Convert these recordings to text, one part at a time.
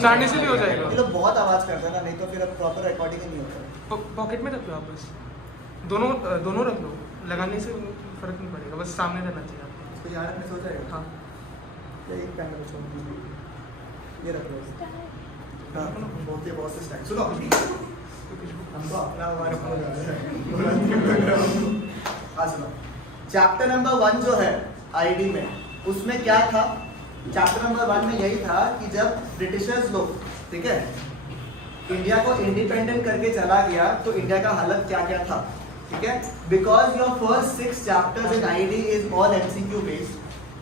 उतारने से भी हो जाएगा। ये तो बहुत आवाज़ करता है ना, नहीं तो फिर अब प्रॉपर रिकॉर्डिंग नहीं होता। पॉकेट में रख लो आप, बस दोनों रख लो, लगाने से फर्क नहीं पड़ेगा, बस सामने रहना चाहिए आपको। इसको यहाँ रखने से हो जाएगा। हाँ एक पेन रखो, ये रख लो। हाँ बहुत से स्टैक सुनो, हमको अपना हमारे सुनो। चैप्टर नंबर 1 जो है आईडी में, उसमें क्या था? चैप्टर नंबर 1 में यही था कि जब ब्रिटिशर्स लोग, ठीक है, इंडिया को इंडिपेंडेंट करके चला गया तो इंडिया का हालत क्या क्या था, ठीक है। Because your first 6 chapters in ID is all MCQ based,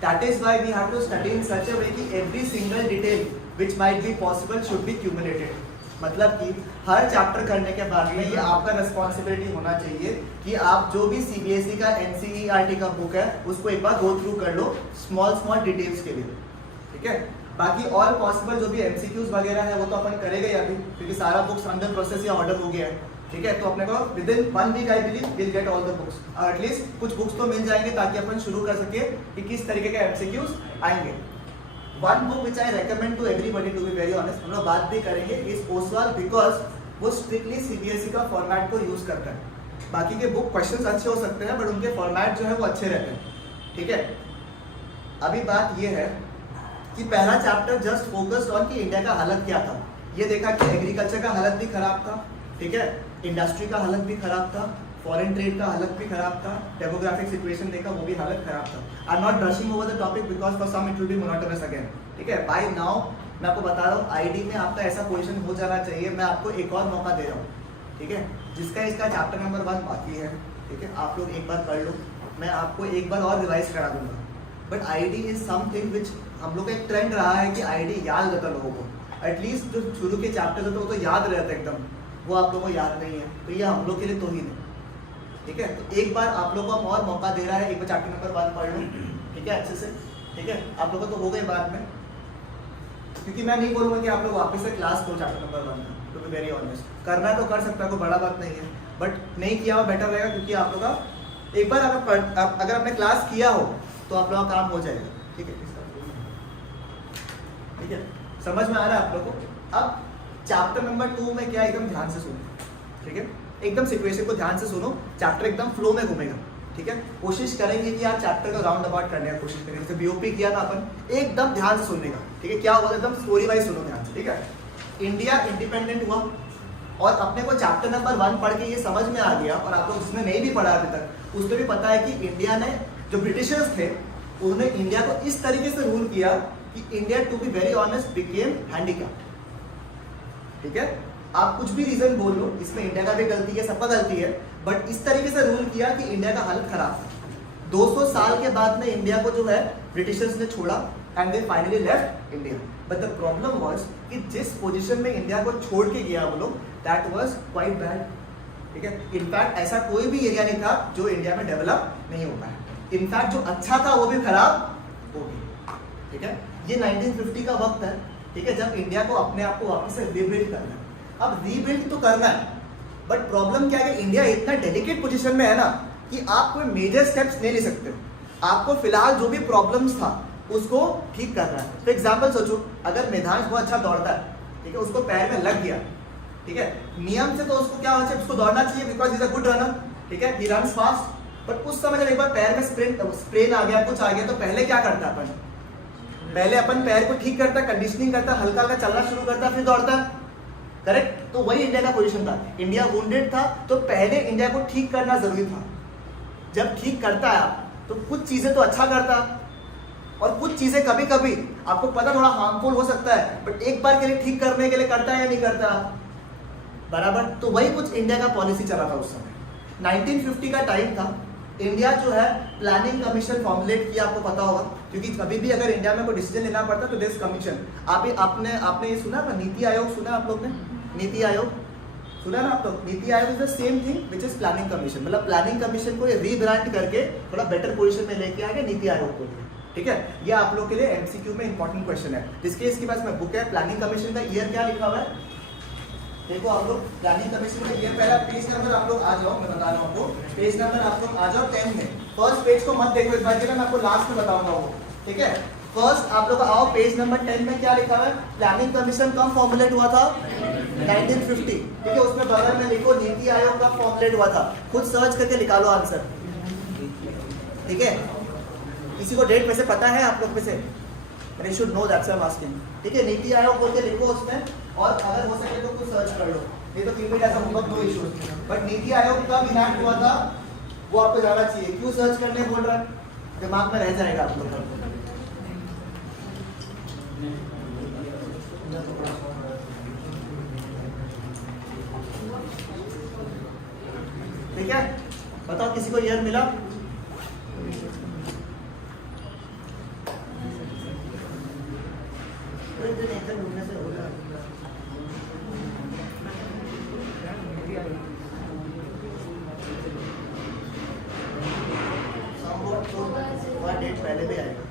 that is why we have to study in such a way कि every single detail which might be possible should be cumulated. मतलब कि हर chapter करने के बाद में ये आपका responsibility होना चाहिए कि आप जो भी CBSE का NCERT का बुक है उसको एक बार गो थ्रू कर लो स्मॉल डिटेल्स के लिए, ठीक है। बाकी ऑल पॉसिबल जो भी MCQs वगैरह है वो तो अपन करेंगे अभी, क्योंकि सारा बुक्स अंडर प्रोसेस या ऑर्डर हो गया है, ठीक है। तो अपने को within 1 week I believe will get all the books, at least कुछ बुक्स तो मिल जाएंगे ताकि अपन शुरू कर सके कि किस तरीके के MCQs आएंगे। One book which I recommend to everybody, to be very honest, हम लोग बात भी करेंगे, इज ओसवाल, बिकॉज वो स्ट्रिक्टली CBSE का फॉर्मेट को यूज करता है। बाकी के बुक क्वेश्चंस अच्छे हो सकते हैं बट उनके फॉर्मेट जो है वो अच्छे रहते हैं, ठीक है। अभी बात ये है कि पहला चैप्टर जस्ट फोकस्ड ऑन कि इंडिया का हालत क्या था। ये देखा कि एग्रीकल्चर का हालत भी खराब था, ठीक है, इंडस्ट्री का हालत भी खराब था, फॉरेन ट्रेड का हालत भी खराब था, डेमोग्राफिक सिचुएशन देखा वो भी हालत खराब था। I am not brushing over the topic because for some it will be monotonous again, ठीक है। बाय नाउ मैं आपको बता रहा हूँ आईडी में आपका ऐसा पोजीशन हो जाना चाहिए, मैं आपको एक और मौका दे रहा हूँ, ठीक है। जिसका इसका चैप्टर नंबर 1 बाकी है, ठीक है, आप लोग एक बार पढ़ लो, मैं आपको एक बार और रिवाइज करा दूंगा। But ID is something which हम लोग का एक ट्रेंड रहा है कि आईडी याद रहता लोगों को, एटलीस्ट जो शुरू के चैप्टर होते हैं वो तो याद रहता है एकदम, वो आप लोगों को याद नहीं है, तो ये हम लोग के लिए तो ही नहीं, ठीक है। तो एक बार आप लोग को हम और मौका दे रहा है, एक बार चैप्टर नंबर 1 पढ़ लो, ठीक है, अच्छे से, ठीक है। आप लोगों को तो हो गए बाद में, क्योंकि मैं नहीं बोलूँगा कि आप लोग वापस से क्लास करो चैप्टर नंबर 1 का, टू बी वेरी ऑनेस्ट। करना तो कर सकता है, कोई बड़ा बात नहीं है, बट नहीं किया हुआ बेटर रहेगा, क्योंकि आप लोग का एक बार अगर आपने क्लास किया हो तो आप लोग का काम हो जाएगा, ठीक है, ठीक है। समझ में आ रहा है आप लोग को? अब चैप्टर नंबर 2 में क्या, एकदम ध्यान से सुनो, ठीक है, एकदम सिचुएशन को ध्यान से सुनो, चैप्टर एकदम फ्लो में घूमेगा, ठीक है। कोशिश करेंगे कि आप चैप्टर का राउंड अबाउट करने की कोशिश करेंगे, जैसे BOP किया ना अपन, एकदम ध्यान से सुनने का, ठीक है। क्या हुआ, एकदम स्टोरी वाइज सुनो ध्यान से, ठीक है। इंडिया इंडिपेंडेंट हुआ और अपने को चैप्टर नंबर 1 पढ़ के ये समझ में आ गया, और आप लोग जिसने नहीं भी पढ़ा अभी तक उसमें भी पता है कि इंडिया ने, जो ब्रिटिशर्स थे उन्होंने इंडिया को इस तरीके से रूल किया कि India to be very honest became handicap, ठीक है। आप कुछ भी रीजन बोल लो, इसमें इंडिया का भी गलती है, सबका गलती है, बट इस तरीके से रूल किया कि इंडिया का हालत खराब था। 200 साल के बाद में इंडिया को जो है ब्रिटिशर्स ने छोड़ा and they finally left India. But the problem was कि जिस पोजीशन में इंडिया को छोड़ के गया वो लोग, दैट वाज क्वाइट बैड, ठीक है। इनफैक्ट ऐसा कोई भी एरिया नहीं था जो इंडिया में डेवलप नहीं होता है, इनफैक्ट जो अच्छा था वो भी खराब हो गया, ठीक है। ये 1950 का वक्त है, ठीक है, जब इंडिया को अपने आप को वापस से रीबिल्ड करना है। अब रीबिल्ड तो करना है, बट प्रॉब्लम क्या है कि इंडिया इतना डेलिकेट पोजीशन में है ना कि आप कोई मेजर स्टेप्स नहीं ले सकते। आपको फिलहाल जो भी प्रॉब्लम्स था उसको ठीक करना है। फॉर एग्जाम्पल सोचो, अगर मेधांश बहुत अच्छा दौड़ता है, ठीक है, उसको पैर में लग गया, ठीक है, नियम से तो उसको क्या होना चाहिए, उसको दौड़ना चाहिए because is a good runner, ठीक है, ही रन्स फास्ट। बट उस समय जब एक बार पैर में स्प्रेन आ गया, कुछ आ गया, तो पहले क्या करता है अपन, पहले अपन पैर को ठीक करता, कंडीशनिंग करता, हल्का हल्का चलना शुरू करता, फिर दौड़ता, करेक्ट। तो वही इंडिया का पोजीशन था, इंडिया वुंडेड था, तो पहले इंडिया को ठीक करना जरूरी था। जब ठीक करता है आप तो कुछ चीजें तो अच्छा करता, और कुछ चीजें कभी कभी आपको पता थोड़ा हार्मफुल हो सकता है, बट एक बार के लिए ठीक करने के लिए करता है या नहीं करता, बराबर। तो वही कुछ इंडिया का पॉलिसी चला था उस समय। 1950 का टाइम था, इंडिया जो है प्लानिंग कमीशन फॉर्मुलेट किया, आपको पता होगा, क्योंकि कभी भी अगर इंडिया में कोई डिसीजन लेना पड़ता तो दिस कमीशन, आपने ये सुना ना, नीति आयोग सुना आप लोग ने, नीति आयोग सुना ना आप लोग। NITI Aayog is the same thing which is planning commission, मतलब प्लानिंग कमीशन को रीब्रांड करके थोड़ा बेटर पोजीशन में लेके आ गए नीति आयोग को, ठीक है। ये आप लोग के लिए MCQ में इंपॉर्टेंट क्वेश्चन है, जिसके इसके पास में बुक है। प्लानिंग कमीशन का ईयर क्या लिखा हुआ है, देखो आप लोग, प्लानिंग कमीशन का ईयर, पहला पेज नंबर आप लोग आ जाओ, मैं बता रहा हूँ आपको, पेज नंबर आप लोग आ जाओ 10 में। फर्स्ट पेज को मत देखो इस बार के लिए, मैं आपको लास्ट में बताऊंगा वो, ठीक है। फर्स्ट आप लोग आओ पेज नंबर 10 में क्या लिखा हुआ है, प्लानिंग कमीशन कब फॉर्मुलेट हुआ था 1950, ठीक है। उसमें बगल में लिखो नीति आयोग का फॉर्मुलेट हुआ था, खुद सर्च करके निकालो आंसर, ठीक है। किसी को डेट में से पता है आप लोग में से, you should know that's why I am asking, ठीक है। नीति आयोग बोल के लिखो उसमें, और अगर हो सके तो कुछ सर्च कर लो, ये तो keep it as a homework, no issue. But NITI Aayog कब इनैक्ट हुआ था वो आपको जाना चाहिए, क्यों सर्च करने बोल रहा है, दिमाग में रह जाएगा आप लोग का। ठीक है, बताओ किसी को ईयर मिला? डेट पहले भी आएगा,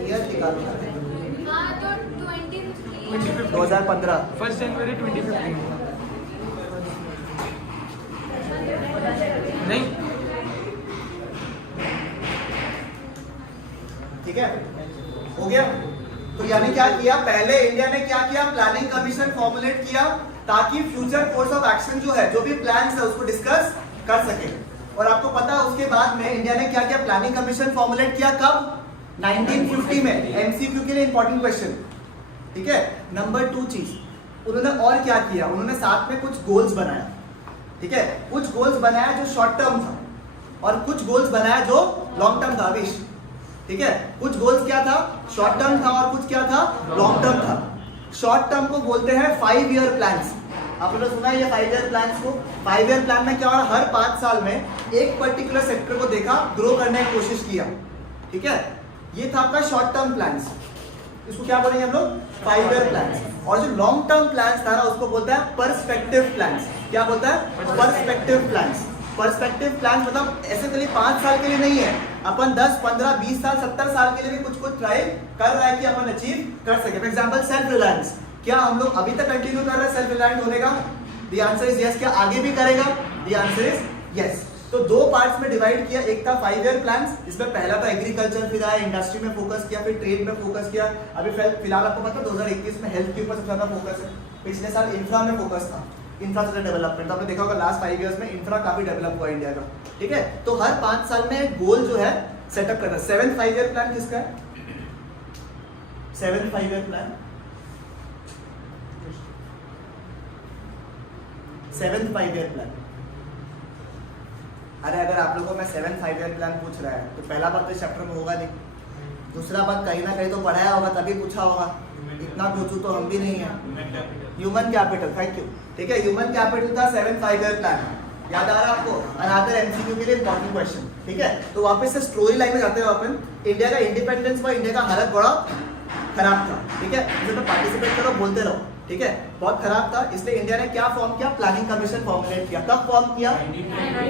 ईयर निकालो। 2015 1 जनवरी 2015 नहीं, ठीक है, हो गया। तो यानी क्या किया, पहले इंडिया ने क्या किया, प्लानिंग कमीशन फॉर्मुलेट किया ताकि फ्यूचर कोर्स ऑफ एक्शन जो है, जो भी प्लान्स है उसको डिस्कस कर सके। और आपको पता है उसके बाद में इंडिया ने क्या किया, प्लानिंग कमीशन फॉर्मुलेट किया कब, 1950 में। एमसीक्यू के लिए इंपॉर्टेंट क्वेश्चन, ठीक है। नंबर 2 चीज उन्होंने और क्या किया, उन्होंने साथ में कुछ गोल्स बनाया, ठीक है। कुछ गोल्स बनाया जो शॉर्ट टर्म था और कुछ गोल्स बनाया जो लॉन्ग टर्म था, विश, ठीक है। कुछ गोल्स क्या था, शॉर्ट टर्म था, और कुछ क्या था, लॉन्ग टर्म था। शॉर्ट टर्म को बोलते हैं 5 ईयर प्लान्स, आप लोगों ने सुना है ये 5 ईयर प्लान्स को। 5 ईयर प्लान में क्या हो रहा, हर 5 साल में एक पर्टिकुलर सेक्टर को देखा, ग्रो करने की कोशिश किया, ठीक है। ये था आपका शॉर्ट टर्म प्लान्स, इसको क्या बोलेंगे हम लोग, 5 ईयर प्लान्स। और जो लॉन्ग टर्म प्लान्स था ना उसको बोलता है पर्सपेक्टिव प्लान्स। क्या बोलता है, पर्सपेक्टिव प्लान्स। पर्सपेक्टिव प्लान मतलब ऐसे चलिए 5 साल के लिए नहीं है, अपन 10, 15, 20 साल, 70 साल के लिए भी कुछ ट्राई कर रहा है कि अपन अचीव कर सके। फॉर एग्जांपल सेल्फ रिलायंस, क्या हम लोग अभी तक कंटिन्यू कर रहे हैं सेल्फ रिलायंट होने का? The answer is yes. क्या आगे भी करेगा? The answer is yes. तो 2 पार्ट्स में डिवाइड किया, एक था 5 ईयर प्लान्स, इसमें पहला था एग्रीकल्चर, फिर आया इंडस्ट्री में फोकस किया, फिर ट्रेड में फोकस किया। अभी फिलहाल आपको पता है 2021 में हेल्थ के ऊपर सबसे ज्यादा फोकस है, पिछले साल इंफ्रा में फोकस था, इंफ्रास्ट्रक्चर डेवलपमेंट। आपने देखा होगा लास्ट 5 इयर्स में इंफ्रा काफी डेवलप हुआ इंडिया का, ठीक है। तो हर 5 साल में गोल जो है सेटअप करना है। 7th 5 ईयर प्लान किसका है? 7th 5 year plan, 7th 5 year plan. अरे अगर आप लोगों को मैं 7th 5 ईयर प्लान पूछ रहा है तो पहला बात तो इस चैप्टर में होगा नहीं, दूसरा बात कहीं ना कहीं तो पढ़ाया होगा तभी पूछा होगा, इतना सोचू तो हम भी नहीं है। ह्यूमन कैपिटल, थैंक यू, ठीक है। ह्यूमन कैपिटल था 7th 5 ईयर प्लान, याद आ रहा है आपको? अनदर एमसीक्यू के लिए इंपॉर्टेंट क्वेश्चन, ठीक है। तो वापस से स्टोरी लाइन में जाते हैं अपन। इंडिया का इंडिपेंडेंस में इंडिया का हालत बड़ा खराब था, ठीक है। इसमें पार्टिसिपेट करो, बोलते रहो, ठीक है। बहुत खराब था, इसलिए इंडिया ने क्या फॉर्म किया, प्लानिंग कमीशन फॉर्मुलेट किया। कब फॉर्म किया?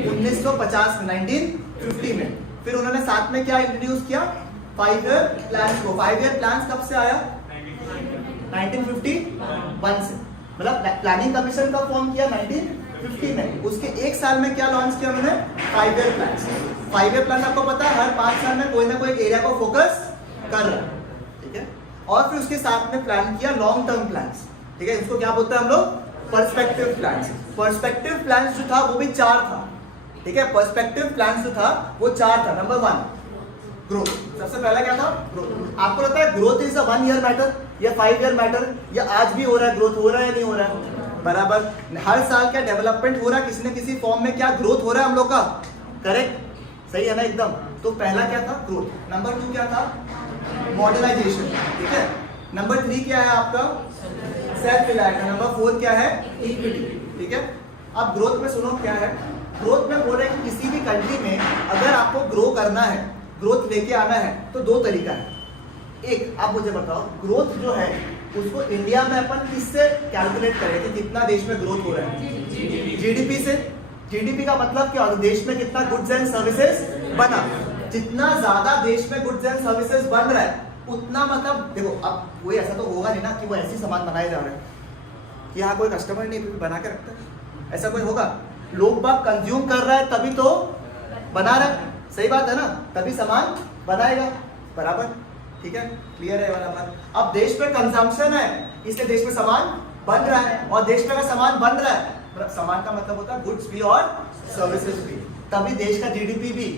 1950 में, 1950 में। फिर उन्होंने साथ में क्या इंट्रोड्यूस किया, 5 ईयर प्लान को। 5 ईयर प्लान कब से आया? 1951 से। मतलब प्लानिंग कमीशन का फॉर्म किया 1950 में, उसके 1 साल में क्या लॉन्च किया उन्होंने, 5 ईयर प्लान। 5 ईयर प्लान आपको पता है हर 5 साल में कोई ना कोई एरिया को फोकस कर रहा है, ठीक है। और फिर उसके साथ में प्लान किया लॉन्ग टर्म प्लान्स, ठीक है। इसको क्या बोलते हैं हम लोग, पर्सपेक्टिव प्लान्स। पर्सपेक्टिव प्लान्स जो था वो भी 4 था, ठीक है। पर्सपेक्टिव प्लान्स जो था वो 4 था। नंबर 1 ग्रोथ, सबसे पहला क्या था, ग्रोथ। आपको लगता है growth is a 1 year matter या 5 ईयर मैटर, या आज भी हो रहा है ग्रोथ, हो रहा है नहीं हो रहा है? बराबर, हर साल क्या डेवलपमेंट हो रहा है, किसी न किसी फॉर्म में क्या ग्रोथ हो रहा है हम लोग का, करेक्ट, सही है ना एकदम। तो पहला क्या था, ग्रोथ। नंबर 2 क्या था, मॉडर्नाइजेशन, ठीक है। नंबर 3 क्या है आपका, सेल्फ रिलायंस। नंबर 4 क्या है, इक्विटी, ठीक है। अब ग्रोथ में सुनो क्या है, ग्रोथ में बोल रहे हैं कि किसी भी कंट्री में अगर आपको ग्रो करना है, ग्रोथ लेके आना है, तो 2 तरीका है। एक, आप मुझे बताओ ग्रोथ जो है उसको इंडिया में अपन किससे कैलकुलेट करें कि कितना देश में ग्रोथ हो रहा है? जीडीपी से। जीडीपी का मतलब क्या होता है, देश में कितना गुड्स एंड सर्विसेज बना। जितना ज्यादा देश में गुड्स एंड सर्विसेज बन रहा है उतना, मतलब देखो अब कोई ऐसा तो होगा नहीं ना कि वो ऐसे सामान बनाए जा रहे हैं कि यहाँ कोई कस्टमर नहीं बना के रखता है, ऐसा कोई होगा? लोग बाग कंज्यूम कर रहा है तभी तो बना रहा है, सही बात है ना, तभी सामान बनाएगा, बराबर, ठीक है, क्लियर है वाला बात। अब देश में कंजम्पशन है इसलिए देश में सामान बन रहा है, और देश में अगर सामान बन रहा है, मतलब सामान का मतलब होता है गुड्स भी और सर्विसेज भी, तभी देश का जीडीपी भी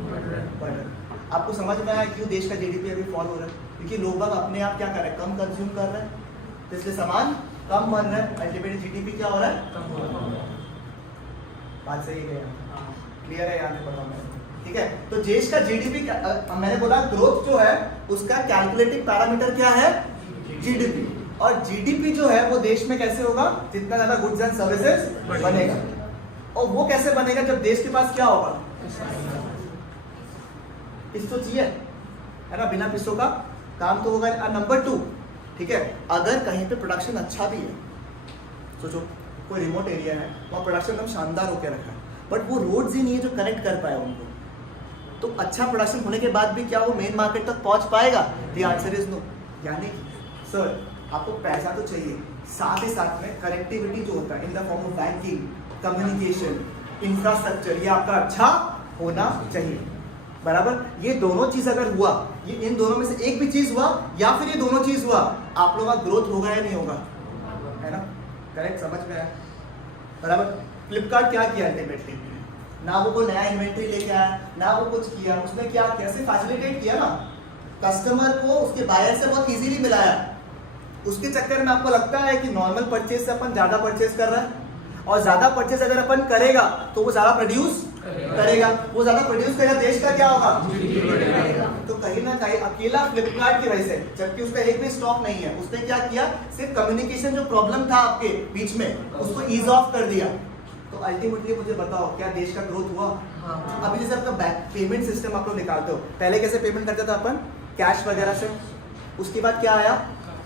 बढ़ रहा है। आपको समझ में आया क्यों देश का जीडीपी अभी फॉल हो रहा है? क्योंकि लोग बाग अपने आप क्या कर रहे हैं, कम कंज्यूम कर रहे हैं, तो इसलिए सामान कम बन रहा है, अल्टीमेटली जीडीपी क्या हो रहा है? बात सही है, क्लियर है? यहाँ पे पढ़ा मैं, ठीक है। तो देश का जीडीपी, मैंने बोला ग्रोथ जो है उसका कैलकुलेटिव पैरामीटर क्या है? जीडीपी। और जीडीपी जो है वो देश में कैसे होगा? जितना ज्यादा गुड्स एंड सर्विसेज बनेगा। और वो कैसे बनेगा? जब देश के पास क्या होगा? पिस्टो चाहिए, है ना, बिना पिस्टो का काम तो होगा। नंबर 2, ठीक है, अगर कहीं पे प्रोडक्शन अच्छा भी है, सोचो कोई रिमोट एरिया है, वहाँ प्रोडक्शन एकदम शानदार होकर रखा है, बट वो रोड्स ही नहीं है जो कनेक्ट कर पाए उनको, तो अच्छा प्रोडक्शन होने के बाद भी क्या वो मेन मार्केट तक पहुंच पाएगा? The answer is no. यानी सर आपको पैसा तो चाहिए, साथ ही साथ में कनेक्टिविटी जो होता है in the form of banking, communication, infrastructure, ये आपका अच्छा होना चाहिए, बराबर। ये दोनों चीज अगर हुआ, ये इन दोनों में से एक भी चीज हुआ या फिर ये दोनों चीज हुआ, आप लोगों का ग्रोथ होगा या नहीं होगा? है ना, करेक्ट, समझ में आया, बराबर। फ्लिपकार्ट क्या किया अल्टीमेटली? ना वो कोई नया इन्वेंट्री लेके आया, ना वो कुछ किया, उसने क्या किया? सिर्फ फैसिलिटेट किया ना, कस्टमर को उसके बायर से बहुत इजीली मिलाया। उसके चक्कर में आपको लगता है कि नॉर्मल परचेज से अपन ज्यादा परचेज कर रहा है, और ज्यादा परचेज अगर अपन करेगा तो वो ज्यादा प्रोड्यूस करेगा, वो ज्यादा प्रोड्यूस करेगा, देश का क्या होगा? तो कहीं ना कहीं अकेला फ्लिपकार्ट की वजह से, जबकि उसका एक भी स्टॉक नहीं है, उसने क्या किया? सिर्फ कम्युनिकेशन जो प्रॉब्लम था आपके बीच में उसको ईज ऑफ कर दिया। तो अल्टीमेटली मुझे बताओ क्या देश का ग्रोथ हुआ? अभी जैसे आपका पेमेंट सिस्टम आप लोग निकालते हो, पहले कैसे पेमेंट करते था अपन? कैश वगैरह से, उसके बाद क्या आया?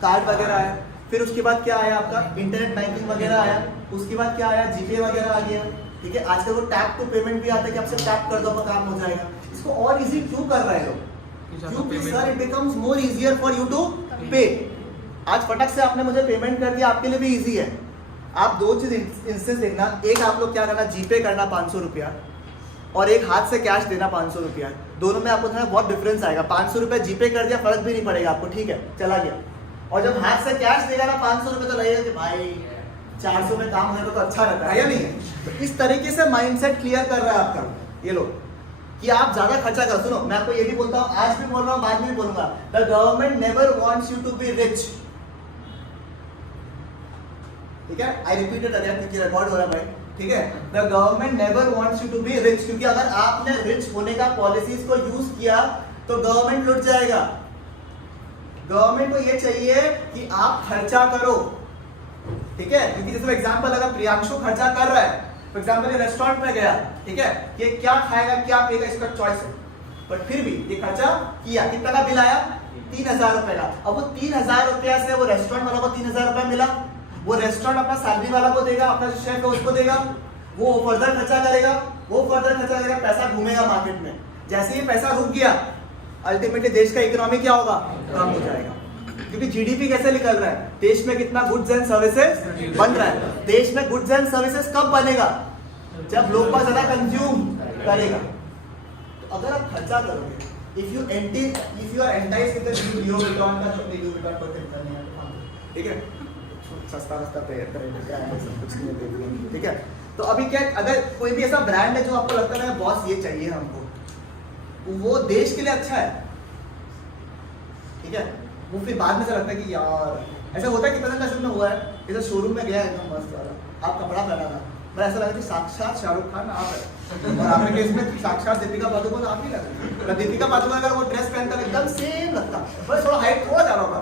कार्ड वगैरह आया, फिर उसके बाद क्या आया आपका? इंटरनेट बैंकिंग वगैरह आया, उसके बाद क्या आया? जीपे वगैरह आ गया, ठीक है। आजकल वो टैप टू पेमेंट भी आता है कि आपसे टैप कर दो तो काम हो जाएगा। इसको और इजी क्यों कर रहे हो? क्योंकि sir it becomes more easier for you to pay. आज फटक से आपने मुझे पेमेंट कर दिया, आपके लिए भी इजी है। आप दो चीज इंस्टेंस देखना, एक आप लोग क्या करना, जीपे करना 500 रुपया, और एक हाथ से कैश देना 500 रुपया, दोनों में आपको बहुत डिफरेंस आएगा। 500 रुपया जीपे कर दिया, फर्क भी नहीं पड़ेगा आपको, ठीक है, चला गया। और जब हाथ से कैश देगा ना 500 रुपये, तो लगेगा कि भाई 400 में काम होगा तो अच्छा रहता है या नहीं? तो इस तरीके से माइंडसेट क्लियर कर रहा है आपका ये लोग कि आप ज्यादा खर्चा कर। सुनो, मैं आपको ये भी बोलता हूँ, आज भी बोल रहा हूँ, बाद में भी बोलूंगा, the government never wants you to be rich, ठीक है। आई रिपीट इट अगेन क्योंकि रिकॉर्ड हो रहा है भाई, ठीक है। The government never wants you to be rich, क्योंकि अगर आपने रिच होने का पॉलिसीज को यूज किया तो गवर्नमेंट लुट जाएगा। गवर्नमेंट को ये चाहिए कि आप खर्चा करो, ठीक है। क्योंकि जैसे एग्जांपल अगर प्रियांशु खर्चा कर रहा है, फॉर एग्जांपल ये रेस्टोरेंट में गया, ठीक है, ये क्या खाएगा क्या पिएगा इसका चॉइस है, बट फिर भी ये खर्चा किया। कितना का बिल आया? 3000 रुपए का। अब वो 3000 रुपया से वो रेस्टोरेंट वाला को 3000 रुपया मिला, वो रेस्टोरेंट अपना सैलरी वाला को देगा, अपना जो शेफ है उसको देगा, वो फर्दर खर्चा करेगा, पैसा घूमेगा मार्केट में। जैसे ही पैसा रुक गया, अल्टीमेटली देश का इकोनॉमी क्या होगा? कम हो जाएगा। क्योंकि जीडीपी कैसे निकल रहा है? देश में कितना गुड्स एंड सर्विसेज बन रहा है। देश में गुड्स एंड सर्विसेज कब बनेगा? जब लोग बहुत ज्यादा कंज्यूम करेगा। तो अगर आप खर्चा करोगे, if you are entice with the new return का जो न्यू रिटर्न पर खर्चा नहीं है, ठीक है, सस्ता पे सब कुछ नहीं देते, ठीक है। तो अभी क्या, अगर कोई भी ऐसा ब्रांड है जो आपको लगता है बॉस ये चाहिए हमको, वो देश के लिए अच्छा है, ठीक है, वो फिर बाद में से लगता है कि यार ऐसा होता है कि पता नहीं हुआ है, जैसे शोरूम में गया एकदम मस्त वाला, आप कपड़ा पहना था, मैं ऐसा लगा कि साक्षात शाहरुख खान आप है, और आपके केस में साक्षात दीपिका पादुकोण आप ही लगा। दीपिका पादुकोण अगर वो ड्रेस पहनता एकदम सेम लगता, बस थोड़ा हाइट थोड़ा ज्यादा होगा,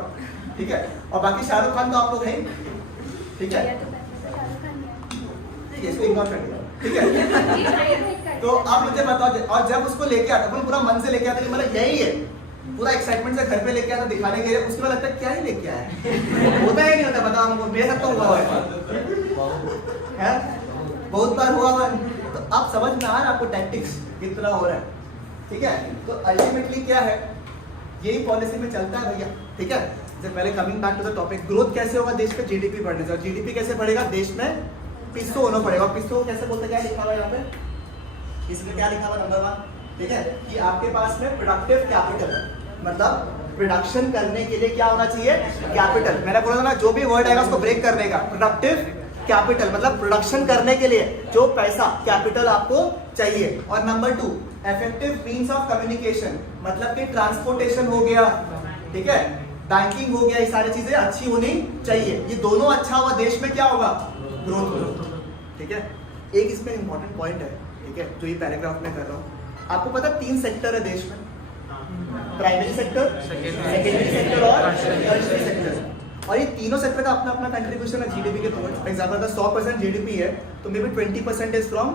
ठीक है, और बाकी शाहरुख खान तो आप लोग हैं, ठीक है, ठीक है, इसको इग्नोर कर दिया, ठीक है। तो आप मुझे बताओ, और जब उसको लेके आता, अपन पूरा मन से लेके आते, मतलब यही है, पूरा एक्साइटमेंट से घर पे लेके आता दिखाने के लिए, उसके बाद लगता है क्या ही लेके आया, होता है नहीं होता, बताओ हमको, मेरे साथ तो हुआ है, बहुत बार हुआ है। तो आप समझ में आ रहा आपको टैक्टिक्स कितना हो रहा है, ठीक है। तो अल्टीमेटली क्या है, यही पॉलिसी में चलता है भैया, ठीक है। जैसे पहले coming back to the topic, growth कैसे होगा देश में? जीडीपी बढ़ने से। और जीडीपी कैसे बढ़ेगा? देश में पिस्सो होना पड़ेगा। पिस्सो कैसे बोलते हैं, क्या लिखा हुआ है यहाँ पे, इसमें क्या लिखा हुआ नंबर 1, ठीक है, कि आपके पास में प्रोडक्टिव कैपिटल, मतलब प्रोडक्शन करने के लिए क्या होना चाहिए, कैपिटल। मैंने बोला था ना, जो भी वर्ड आएगा उसको ब्रेक करने का। प्रोडक्टिव कैपिटल मतलब प्रोडक्शन करने के लिए जो पैसा, कैपिटल आपको चाहिए। और number 2 effective means of communication, मतलब कि ट्रांसपोर्टेशन हो गया, ठीक है, बैंकिंग हो गया, ये सारी चीजें अच्छी होनी चाहिए। ये दोनों अच्छा हुआ, देश में क्या होगा, ग्रोथ होगा, ठीक है। एक इसमें इंपॉर्टेंट पॉइंट है, ठीक है, जो ये पैराग्राफ में कर रहा हूँ। आपको पता 3 सेक्टर है देश में, प्राइमरी सेक्टर, सेकेंडरी सेक्टर और टर्शियरी सेक्टर। और ये तीनों सेक्टर का अपना अपना कंट्रीब्यूशन है जीडीपी के टुवर्ड्स। फॉर एग्जांपल अगर 100% जीडीपी है तो may be 20% is from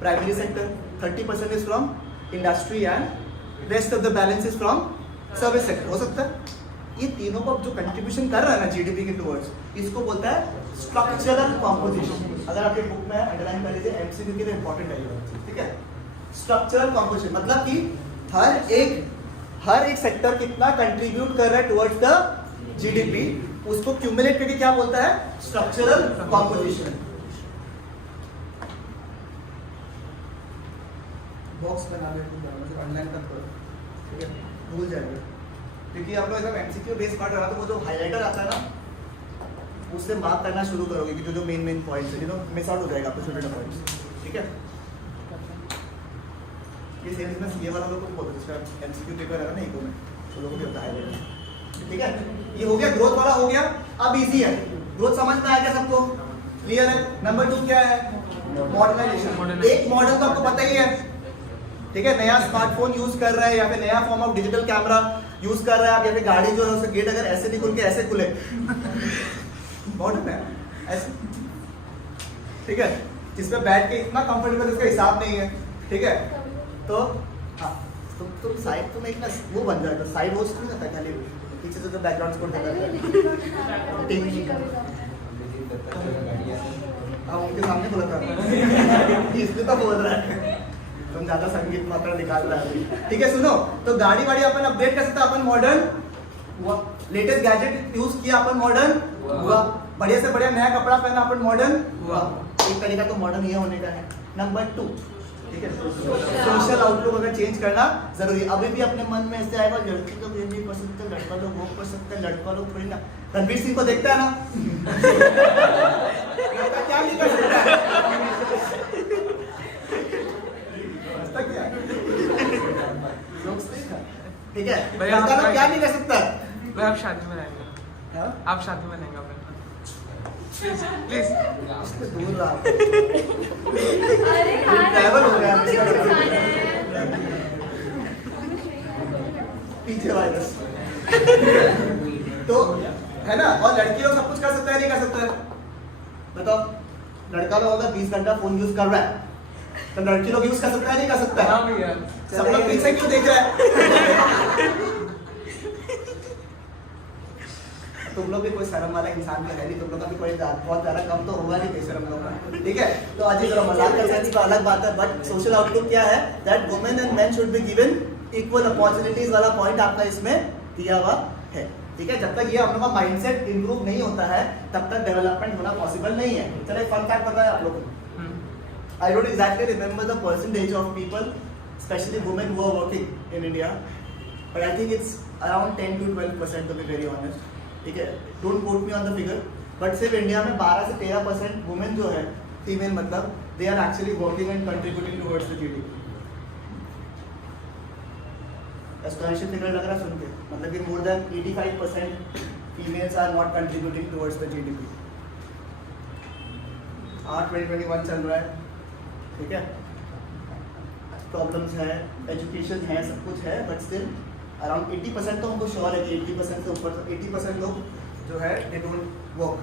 primary sector, 30% is from industry and rest of the balance is from service sector, हो सकता है। ये तीनों को जो कंट्रीब्यूशन कर रहा है ना जीडीपी के टुवर्ड्स, इसको बोलता है स्ट्रक्चरल कॉम्पोजिशन। अगर आपके बुक में अंडरलाइन कर लीजिए, एमसीक्यू के लिए इंपॉर्टेंट है ये, ठीक है। स्ट्रक्चरल कॉम्पोजिशन मतलब कि हर एक सेक्टर कितना कंट्रीब्यूट कर रहा है टुवर्ड्स द जीडीपी, उसको क्यूमुलेट करके क्या बोलता है, स्ट्रक्चरल कॉम्पोजिशन। बॉक्स बना ले, ऑनलाइन तक करो, ठीक है, भूल जाएंगे, क्योंकि आप लोग एकदम एमसीक्यू बेस पढ़ रहा तो वो जो हाइलाइटर आता है ना, उससे मार्क करना शुरू करोगे कि जो मेन पॉइंट्स है, मिस आउट हो जाएगा आपको छोटे छोटे पॉइंट्स, ठीक है। ये सेम में सीए वाला लोग को बोलते हैं, जिसका एमसीक्यू पेपर है ना इको में, तो लोगों को होता है, ठीक है। ये हो गया, ग्रोथ वाला हो गया। अब इजी है, ग्रोथ समझ में आ गया सबको, क्लियर है। नंबर 2 क्या है, मॉडर्नाइजेशन। एक मॉडल तो आपको पता ही है, ठीक है, नया स्मार्टफोन यूज कर रहा है या फिर नया form of digital camera use कर रहा है आप, या फिर गाड़ी जो है उसका गेट अगर ऐसे नहीं खुल के ऐसे खुले, मॉडर्न है ऐसे, ठीक है, जिसमें बैठ के इतना कंफर्टेबल इसका हिसाब नहीं है, ठीक है। तो हाँ, तुम साइड तुम एक ना वो बन जाएगा, साइड होस्ट नहीं रहता खाली पीछे से, तो बैकग्राउंड स्कोर देता है, हाँ उनके सामने बोला था इसलिए तो बोल रहा है, तुम ज्यादा संगीत मात्रा निकाल रहा है, ठीक है। सुनो, तो गाड़ी वाड़ी अपन अपडेट कर सकते, अपन मॉडर्न हुआ, लेटेस्ट गैजेट यूज किया अपन मॉडर्न हुआ, बढ़िया से बढ़िया नया कपड़ा पहना अपन मॉडर्न हुआ। एक तरीका तो मॉडर्न ये होने का है। नंबर 2, ठीक है, सोशल आउटलुक अगर चेंज करना जरूरी। अभी भी अपने मन में ऐसे आएगा, लड़की लोग ये नहीं कर सकते, लड़का लोग वो कर सकते हैं, लड़का लोग थोड़ी ना। रणवीर सिंह को देखता है ना, लड़का क्या नहीं कर सकता है, ठीक है, लड़का लोग क्या नहीं कर सकता। भाई आप शादी में रहेंगे, आप शादी में रहेंगे अपने, प्लीज प्लीज दूर रहा, अरे ट्रैवल हो गया यार, पीछे वायरस तो है ना। और लड़की लोग सब कुछ कर सकता है, नहीं कर सकता है, बताओ। लड़का लोग अगर 20 घंटा फोन यूज कर रहा है तो लड़की लोग यूज कर सकता है, नहीं कर सकता है। सब लोग पीछे क्यों देख रहे हैं, तुम लोग भी कोई शर्म वाला इंसान का है नहीं, तुम लोग का भी कोई बहुत ज्यादा कम तो होगा नहीं बेशरम लोग का, ठीक है। तो आज ये मजाक कर सकते तो अलग बात है, बट सोशल आउटलुक क्या है, that women and main should be given equal opportunities वाला पॉइंट आपका इसमें दिया हुआ है, ठीक है। जब तक ये हम लोग का माइंडसेट इंप्रूव नहीं होता है तब तक डेवलपमेंट होना पॉसिबल नहीं है। चलो एक फन फैक्ट पता है आप लोगों को, I don't exactly remember the percentage of people specially women who are working in India, but I think it's around 10 to 12% to be very honest, ठीक है। Don't quote me on the figure, but सिर्फ India में 12 से 13% women जो है, female मतलब, they are actually working and contributing towards the GDP. Astonishing figure लग रहा है सुन के, मतलब कि more than 85% females are not contributing towards the GDP. 2021 चल रहा है, ठीक है, प्रॉब्लम्स है, एजुकेशन है, सब कुछ है, बट स्टिल अराउंड 80% तो हमको श्योर है कि 80% से ऊपर, 80% लोग जो है दे डोंट वर्क,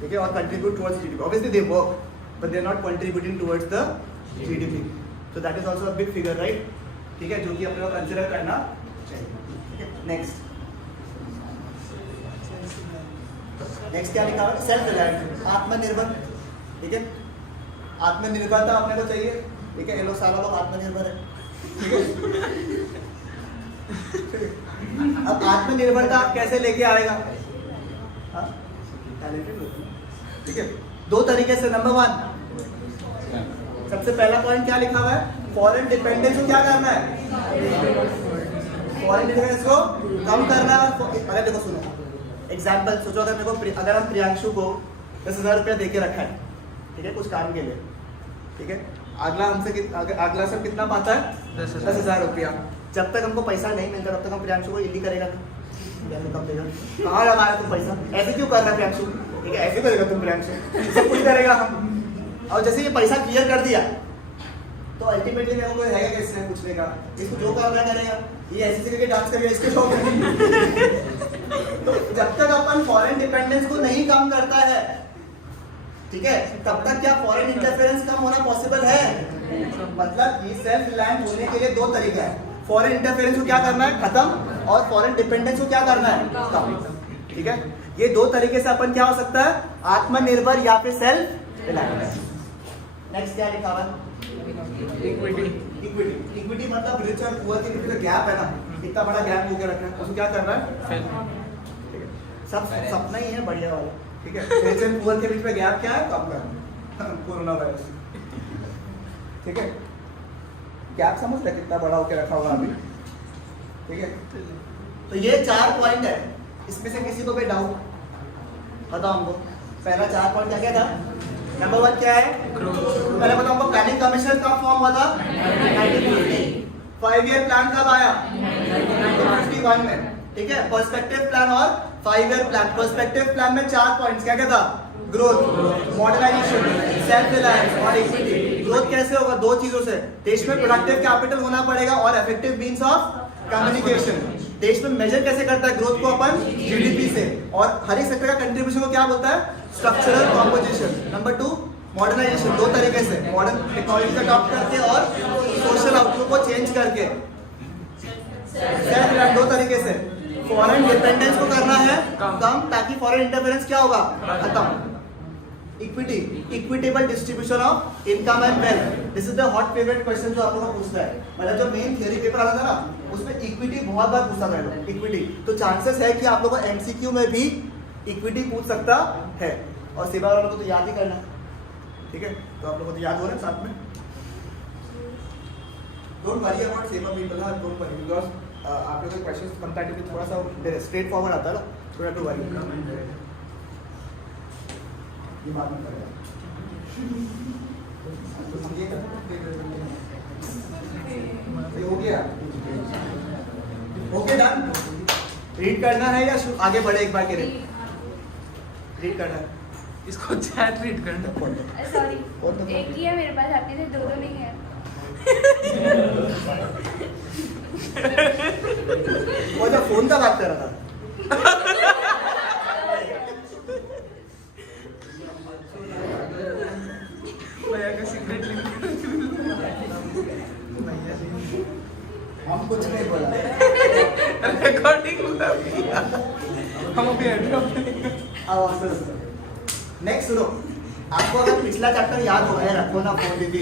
ठीक है, और contribute towards GDP. Obviously they work but they are not contributing towards the GDP, so that is also a big figure, right, ठीक है, जो कि अपने को कंसीडर करना चाहिए, ठीक है। नेक्स्ट क्या लिखा हुआ है, सेल्फ रिलायंस, आत्मनिर्भर, ठीक है, आत्मनिर्भरता अपने को चाहिए, ठीक है। ये लोग सारा लोग आत्मनिर्भर है, ठीक है। अब आत्मनिर्भरता आप कैसे लेके आएगा, हाँ, टैलेंटेड लोग, ठीक है। 2 तरीके से, नंबर 1 सबसे पहला पॉइंट क्या लिखा हुआ है, फॉरेन डिपेंडेंस को क्या करना है, फॉरेन डिपेंडेंस को कम करना है। अगर देखो सुनो एग्जाम्पल सोचो, अगर हम प्रियांशु को 10,000 रुपया दे के रखा है, ठीक है, कुछ काम के लिए, ठीक है, अगला सब कितना पाता है 10,000 रुपया। जब तक हमको पैसा नहीं मिलता तब तक हम प्रियांशु को इल्ली करेगा, कब देगा, कहाँ लगा रहा तुम पैसा, ऐसे क्यों कर रहा है प्रियांशु, ठीक है, ऐसे करेगा तुम प्रियांशु, सब कुछ करेगा हम। और जैसे ये पैसा क्लियर कर दिया तो अल्टीमेटली मेरे को रहेगा कि इसने पूछने का, इसको जो करना करेगा, ये ऐसे करके डांस करेगा, इसके शौक है। तो जब तक अपन फॉरेन डिपेंडेंस को नहीं कम करता है, ठीक है, तब तक क्या फॉरेन इंटरफेरेंस कम होना पॉसिबल है। मतलब ये सेल्फ रिलायंट होने के लिए दो तरीके हैं, फॉरेन इंटरफेरेंस को क्या करना है खत्म, और फॉरेन डिपेंडेंस को क्या करना है कम, ठीक है। ये दो तरीके से अपन क्या हो सकता है, आत्मनिर्भर या फिर सेल्फ रिलायंट। नेक्स्ट क्या लिखा हुआ है, इक्विटी। इक्विटी मतलब रिच और पुअर के बीच में गैप है ना, इतना बड़ा गैप होकर रखना है, उसको क्या करना है, सब सपना ही है बढ़िया वाला, ठीक है। रिच एंड पुअर के बीच में गैप क्या है, कम करना, कोरोना वायरस, ठीक है। गैप समझ रहे कितना बड़ा होकर रखा हुआ अभी, ठीक है। तो ये 4 पॉइंट है, इसमें से किसी को कोई डाउट बताओ हमको। पहला 4 पॉइंट क्या क्या था, नंबर 1 क्या है, पहले बताओ हमको प्लानिंग कमीशन कब फॉर्म हुआ था, 1950। 5 ईयर प्लान कब आया, 1951 में, ठीक है। पर्सपेक्टिव प्लान और 5 ईयर प्लान। पर्सपेक्टिव प्लान में 4 पॉइंट्स क्या क्या था, ग्रोथ, मॉडर्नाइजेशन, सेल्फ रिलायंस और इक्विटी। ग्रोथ कैसे होगा, 2 चीजों से, देश में प्रोडक्टिव कैपिटल होना पड़ेगा और इफेक्टिव मींस ऑफ कम्युनिकेशन। देश में मेजर कैसे करता है ग्रोथ को, अपन जीडीपी से, और हर एक सेक्टर का कंट्रीब्यूशन को क्या बोलता है, स्ट्रक्चरल कॉम्पोजिशन। नंबर 2 मॉडर्नाइजेशन, 2 तरीके से, मॉडर्न टेक्नोलॉजी का अडॉप्ट करके और सोशल आउटलुक को चेंज करके। सेल्फ रिलायंस 2 तरीके से, फॉरेन डिपेंडेंस को करना है कम ताकि फॉरेन इंटरफेरेंस क्या होगा, खत्म। Equity, equitable distribution of income and wealth. This is the hot favourite question जो आप लोगों को पूछता है, मतलब जो मेन थ्योरी पेपर आता था ना उसमें इक्विटी बहुत बार पूछता था लोग, इक्विटी। तो चांसेस है कि आप लोगों को एमसीक्यू में भी इक्विटी पूछ सकता है, और सेवा वालों को तो याद ही करना, ठीक है। तो आप लोगों को तो याद हो रहा है साथ में, डोंट वरी अबाउट सेवा पीपल, डोंट वरी, बिकॉज़ आप लोगों के क्वेश्चंस कंपैरेटिवली थोड़ा सा स्ट्रेट फॉरवर्ड आता है ना, थोड़ा टू वरी, ये बात में करेगा। तो समझिएगा, ये हो गया, ओके डन। रीड करना है या आगे बढ़े एक बार के लिए, रीड करना है, इसको चैट रीड करना। सॉरी, एक ही है मेरे पास, आपके से 2 नहीं है। वो जो फोन का बात कर रहा था, भैया का सीक्रेट हम कुछ नहीं बोला, रिकॉर्डिंग हम अभी नेक्स्ट सुनो, आपको अगर पिछला चैप्टर याद हो गया, रखो ना फोन दीदी,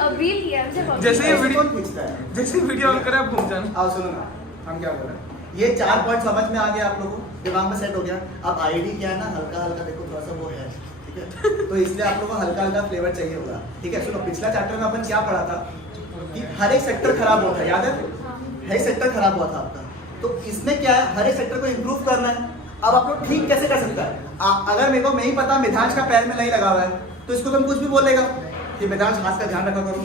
अभी लिया मुझे, जैसे ये वीडियो पूछता है, जैसे वीडियो ऑन करें आप घूम जाना। आओ सुनो ना, हम क्या बोल रहे हैं, ये 4 पॉइंट समझ में आ गया आप लोगों को, दिमाग में सेट हो गया। अब आईडी क्या है ना, हल्का हल्का देखो थोड़ा सा वो है, ठीक है, तो इसलिए आप लोगों को हल्का हल्का फ्लेवर चाहिए होगा, ठीक है। सुनो, पिछला चैप्टर में अपन क्या पढ़ा था कि हर एक सेक्टर खराब हुआ था, याद है, हर एक सेक्टर खराब हुआ था आपका। तो इसमें क्या है, हर एक सेक्टर को इम्प्रूव करना है। अब आप लोग ठीक कैसे कर सकता है, अगर मेरे को नहीं पता मिधांश का पैर में नहीं लगा हुआ है तो इसको तुम कुछ भी बोलेगा कि मिधांश हाथ का ध्यान रखा करो,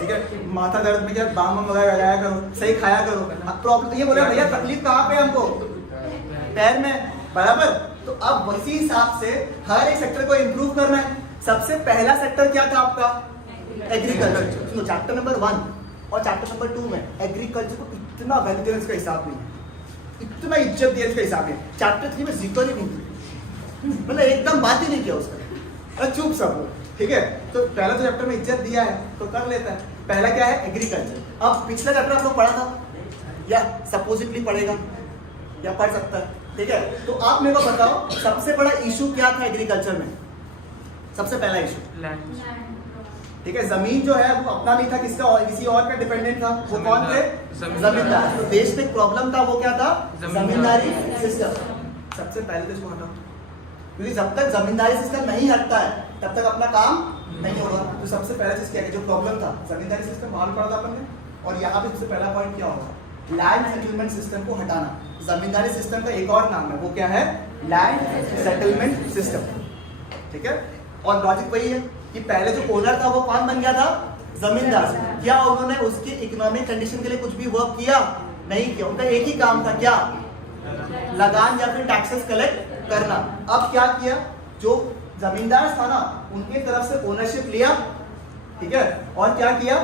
ठीक है, माथा दर्द में क्या बाम वगैरह लगाया करो, सही खाया करो। अब प्रॉब्लम ये बोलेगा भैया तकलीफ कहाँ पे हमको, पैर में, बराबर। तो अब उसी हिसाब से हर एक सेक्टर को इम्प्रूव करना है। सबसे पहला सेक्टर क्या था आपका, एग्रीकल्चर। सुनो, चैप्टर नंबर 1 और चैप्टर नंबर 2 में एग्रीकल्चर को इतना वैल्यू देने का हिसाब नहीं, इतना इज्जत दिया इसका हिसाब नहीं। चैप्टर 3 में जिक्र ही नहीं किया, मतलब एकदम बात ही नहीं किया उसका, अरे चुप सब, ठीक है। तो पहला तो चैप्टर में इज्जत दिया है तो कर लेता है। पहला क्या है, एग्रीकल्चर। अब पिछला चैप्टर आप लोग पढ़ा था या सपोजिटली पढ़ेगा या पढ़ सकता है, ठीक है। तो आप मेरे को बताओ सबसे बड़ा इशू क्या था एग्रीकल्चर में, सबसे पहला इशू लैंड, ठीक है। जमीन जो है वो अपना नहीं था, किसका और किसी और पे डिपेंडेंट था, वो कौन थे, जमींदार। तो देश में प्रॉब्लम था, वो क्या था, जमींदारी सिस्टम। सबसे पहले तो इसको हटाओ, क्योंकि जब तक जमींदारी सिस्टम नहीं हटता है तब तक अपना काम नहीं होगा। तो सबसे पहला चीज क्या है, जो प्रॉब्लम था जमींदारी सिस्टम वहां पढ़ा था अपन ने, और यहाँ पे सबसे पहला पॉइंट क्या होगा, लैंड सेटलमेंट सिस्टम को हटाना। जमींदारी सिस्टम का एक और नाम है, वो क्या है, लैंड सेटलमेंट सिस्टम, ठीक है। और लॉजिक वही है कि पहले जो ओनर था वो कौन बन गया था, जमींदार। क्या उन्होंने उसकी इकोनॉमिक कंडीशन के लिए कुछ भी वर्क किया, नहीं किया, उनका एक ही काम था, क्या, लगान या फिर टैक्सेस कलेक्ट करना। अब क्या किया, जो जमींदार था ना उनके तरफ से ओनरशिप लिया, ठीक है, और क्या किया,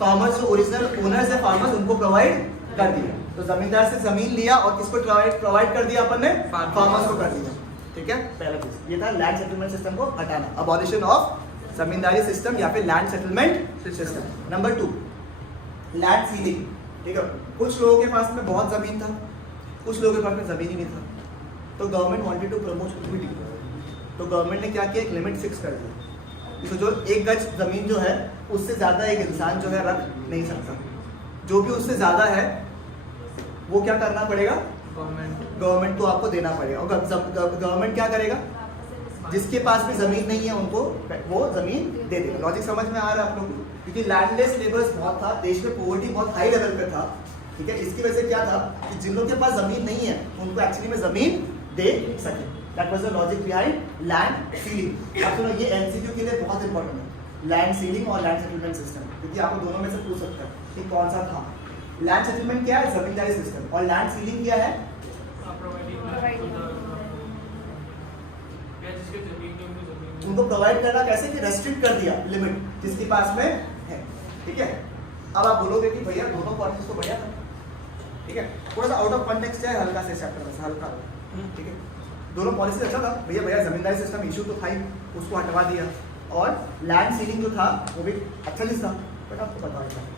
फार्मर्स जो ओरिजिनल ओनर्स है फार्मर्स, उनको प्रोवाइड कर दिया। तो जमींदार से जमीन लिया और किसको प्रोवाइड कर दिया अपन ने, फार्मर्स को कर दिया, ठीक है। पहला चीज ये था लैंड सेटलमेंट सिस्टम को हटाना, अबॉलिशन ऑफ जमींदारी सिस्टम या फिर land settlement system. Number 2 land ceiling, ठीक है। कुछ लोगों के पास में बहुत जमीन था, कुछ लोगों के पास में जमीन ही नहीं था, तो government wanted to promote equity, तो गवर्नमेंट ने क्या किया, एक लिमिट फिक्स कर दिया। तो जो 1 गज जमीन जो है उससे ज्यादा एक इंसान जो है रख नहीं सकता, जो भी उससे ज्यादा है वो क्या करना पड़ेगा, गवर्नमेंट को आपको देना पड़ेगा। और गवर्नमेंट क्या करेगा, जिसके पास भी जमीन नहीं है उनको वो जमीन दे देगा। लॉजिक समझ में आ रहा है आप लोगों को, क्योंकि लैंडलेस लेबर्स बहुत था, देश में पॉवर्टी बहुत हाई लेवल पे था, ठीक है। इसकी वजह से क्या था कि जिन लोगों के पास जमीन नहीं है उनको एक्चुअली में जमीन दे सके। That was the logic behind land ceiling. आप सुनो, ये एमसीक्यू के लिए बहुत इंपॉर्टेंट है, लैंड सीलिंग और लैंड सेटलमेंट सिस्टम, क्योंकि आपको दोनों में से पूछ सकता है कि कौन सा था। लैंड सेटलमेंट क्या है, जमींदारी सिस्टम, और लैंड सीलिंग क्या है, उनको प्रोवाइड करना। कैसे कि रेस्ट्रिक्ट कर दिया लिमिट जिसके पास में है, ठीक है। अब आप बोलोगे कि भैया दोनों पॉलिसीज तो बढ़िया था, ठीक है, थोड़ा सा आउट ऑफ कॉन्टेक्स्ट है, हल्का से चैप्टर बस हल्का, ठीक है। दोनों पॉलिसी अच्छा था भैया, भैया जमींदारी सिस्टम इशू तो था ही, उसको हटवा दिया, और लैंड सीलिंग जो था वो भी अच्छा चीज था। बट आपको बता देता हूं,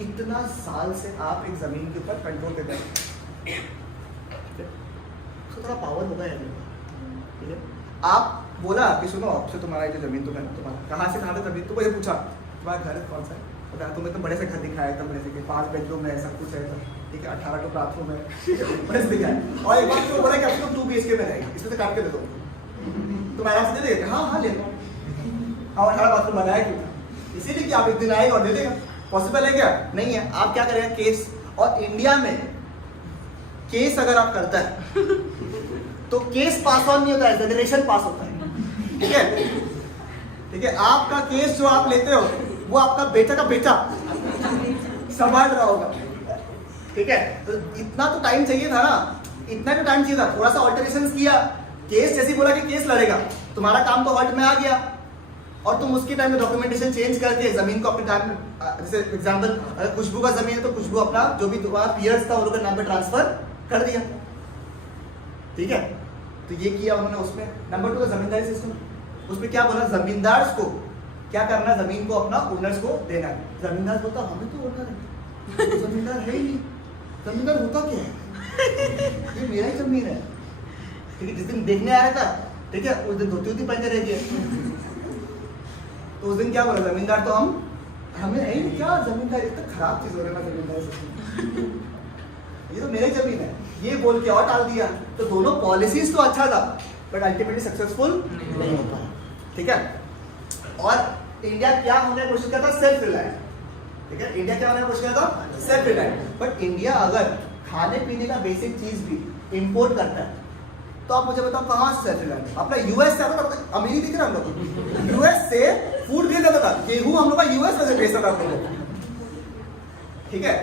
इतना साल से आप एक जमीन के ऊपर कंट्रोल करते हैं, उसको थोड़ा पावर होगा यार, ठीक है। आप बोला कि सुनो आपसे तुम्हारा जो जमीन तुम्हें तुम्हारा कहाँ से कहाँ तक जमीन, तो मुझे पूछा तुम्हारा घर कौन सा है, बता तुम्हें तो बड़े से घर दिखाया एकदम बड़े से, 5 बेडरूम है, सब कुछ है, ठीक है, 18 टू बाथरूम है, बड़े से दिखाया। और एक बार तो बोला कि अब तुम 2 BHK में रहेगी, इसमें से काट के दे दो, तुम आराम से दे देगा, हाँ हाँ ले लो, हाँ 18 बाथरूम बनाया क्यों, इसीलिए कि आप एक दिन आएगा और दे देगा। पॉसिबल है क्या, नहीं है। आप क्या करेगा, केस, और इंडिया में केस अगर आप करता है तो केस पास ऑन नहीं होता है, जनरेशन पास होता है, ठीक है, ठीक है। आपका केस जो आप लेते हो वो आपका बेटा का बेटा संभाल रहा होगा, ठीक है। तो इतना तो टाइम चाहिए था ना, इतना तो टाइम चाहिए था, थोड़ा सा ऑल्टरेशन किया, केस जैसे बोला कि केस लड़ेगा, तुम्हारा काम तो हॉल्ट में आ गया, और तुम उसके टाइम में डॉक्यूमेंटेशन चेंज करके जमीन को अपने टाइम में, जैसे एग्जांपल अगर खुशबू का जमीन है तो खुशबू अपना जो भी तुम्हारा पीयर्स था उनके नाम पे ट्रांसफर कर दिया, ठीक है। तो ये किया उन्होंने उसमें। नंबर 2 का जमींदारी सिस्टम, उसमें क्या बोला, जमींदार को क्या करना, जमीन को अपना ओनर्स को देना है। जमींदार बोलता हमें तो ओनर है, तो जमींदार है ही नहीं, जमींदार होता क्या है, ये मेरा ही जमीन है, ठीक है। जिस दिन देखने आया था, ठीक है, उस दिन धोती होती पहन के रह गया, तो उस दिन क्या बोला, जमींदार तो हमें है ही नहीं, क्या जमींदार, इतना खराब चीज हो रहा है ना जमींदारी सिस्टम, ये तो मेरी जमीन है, ये बोल के और टाल दिया। तो दोनों पॉलिसीज तो अच्छा था बट अल्टीमेटली सक्सेसफुल नहीं हो पाया, ठीक है। और इंडिया क्या होने की कोशिश करता, सेल्फ रिलायंट, ठीक है। इंडिया क्या होने की कोशिश करता, सेल्फ रिलायंट। बट इंडिया अगर खाने पीने का बेसिक चीज भी इंपोर्ट करता है तो आप मुझे बताओ कहाँ से सेल्फ रिलायंट, अपना यूएस से आता था, अमीरी दिख रहा हम लोग, यूएस से फूड भेज जाता था, गेहूं हम लोग का यूएस में से भेजता था हम लोग, ठीक है।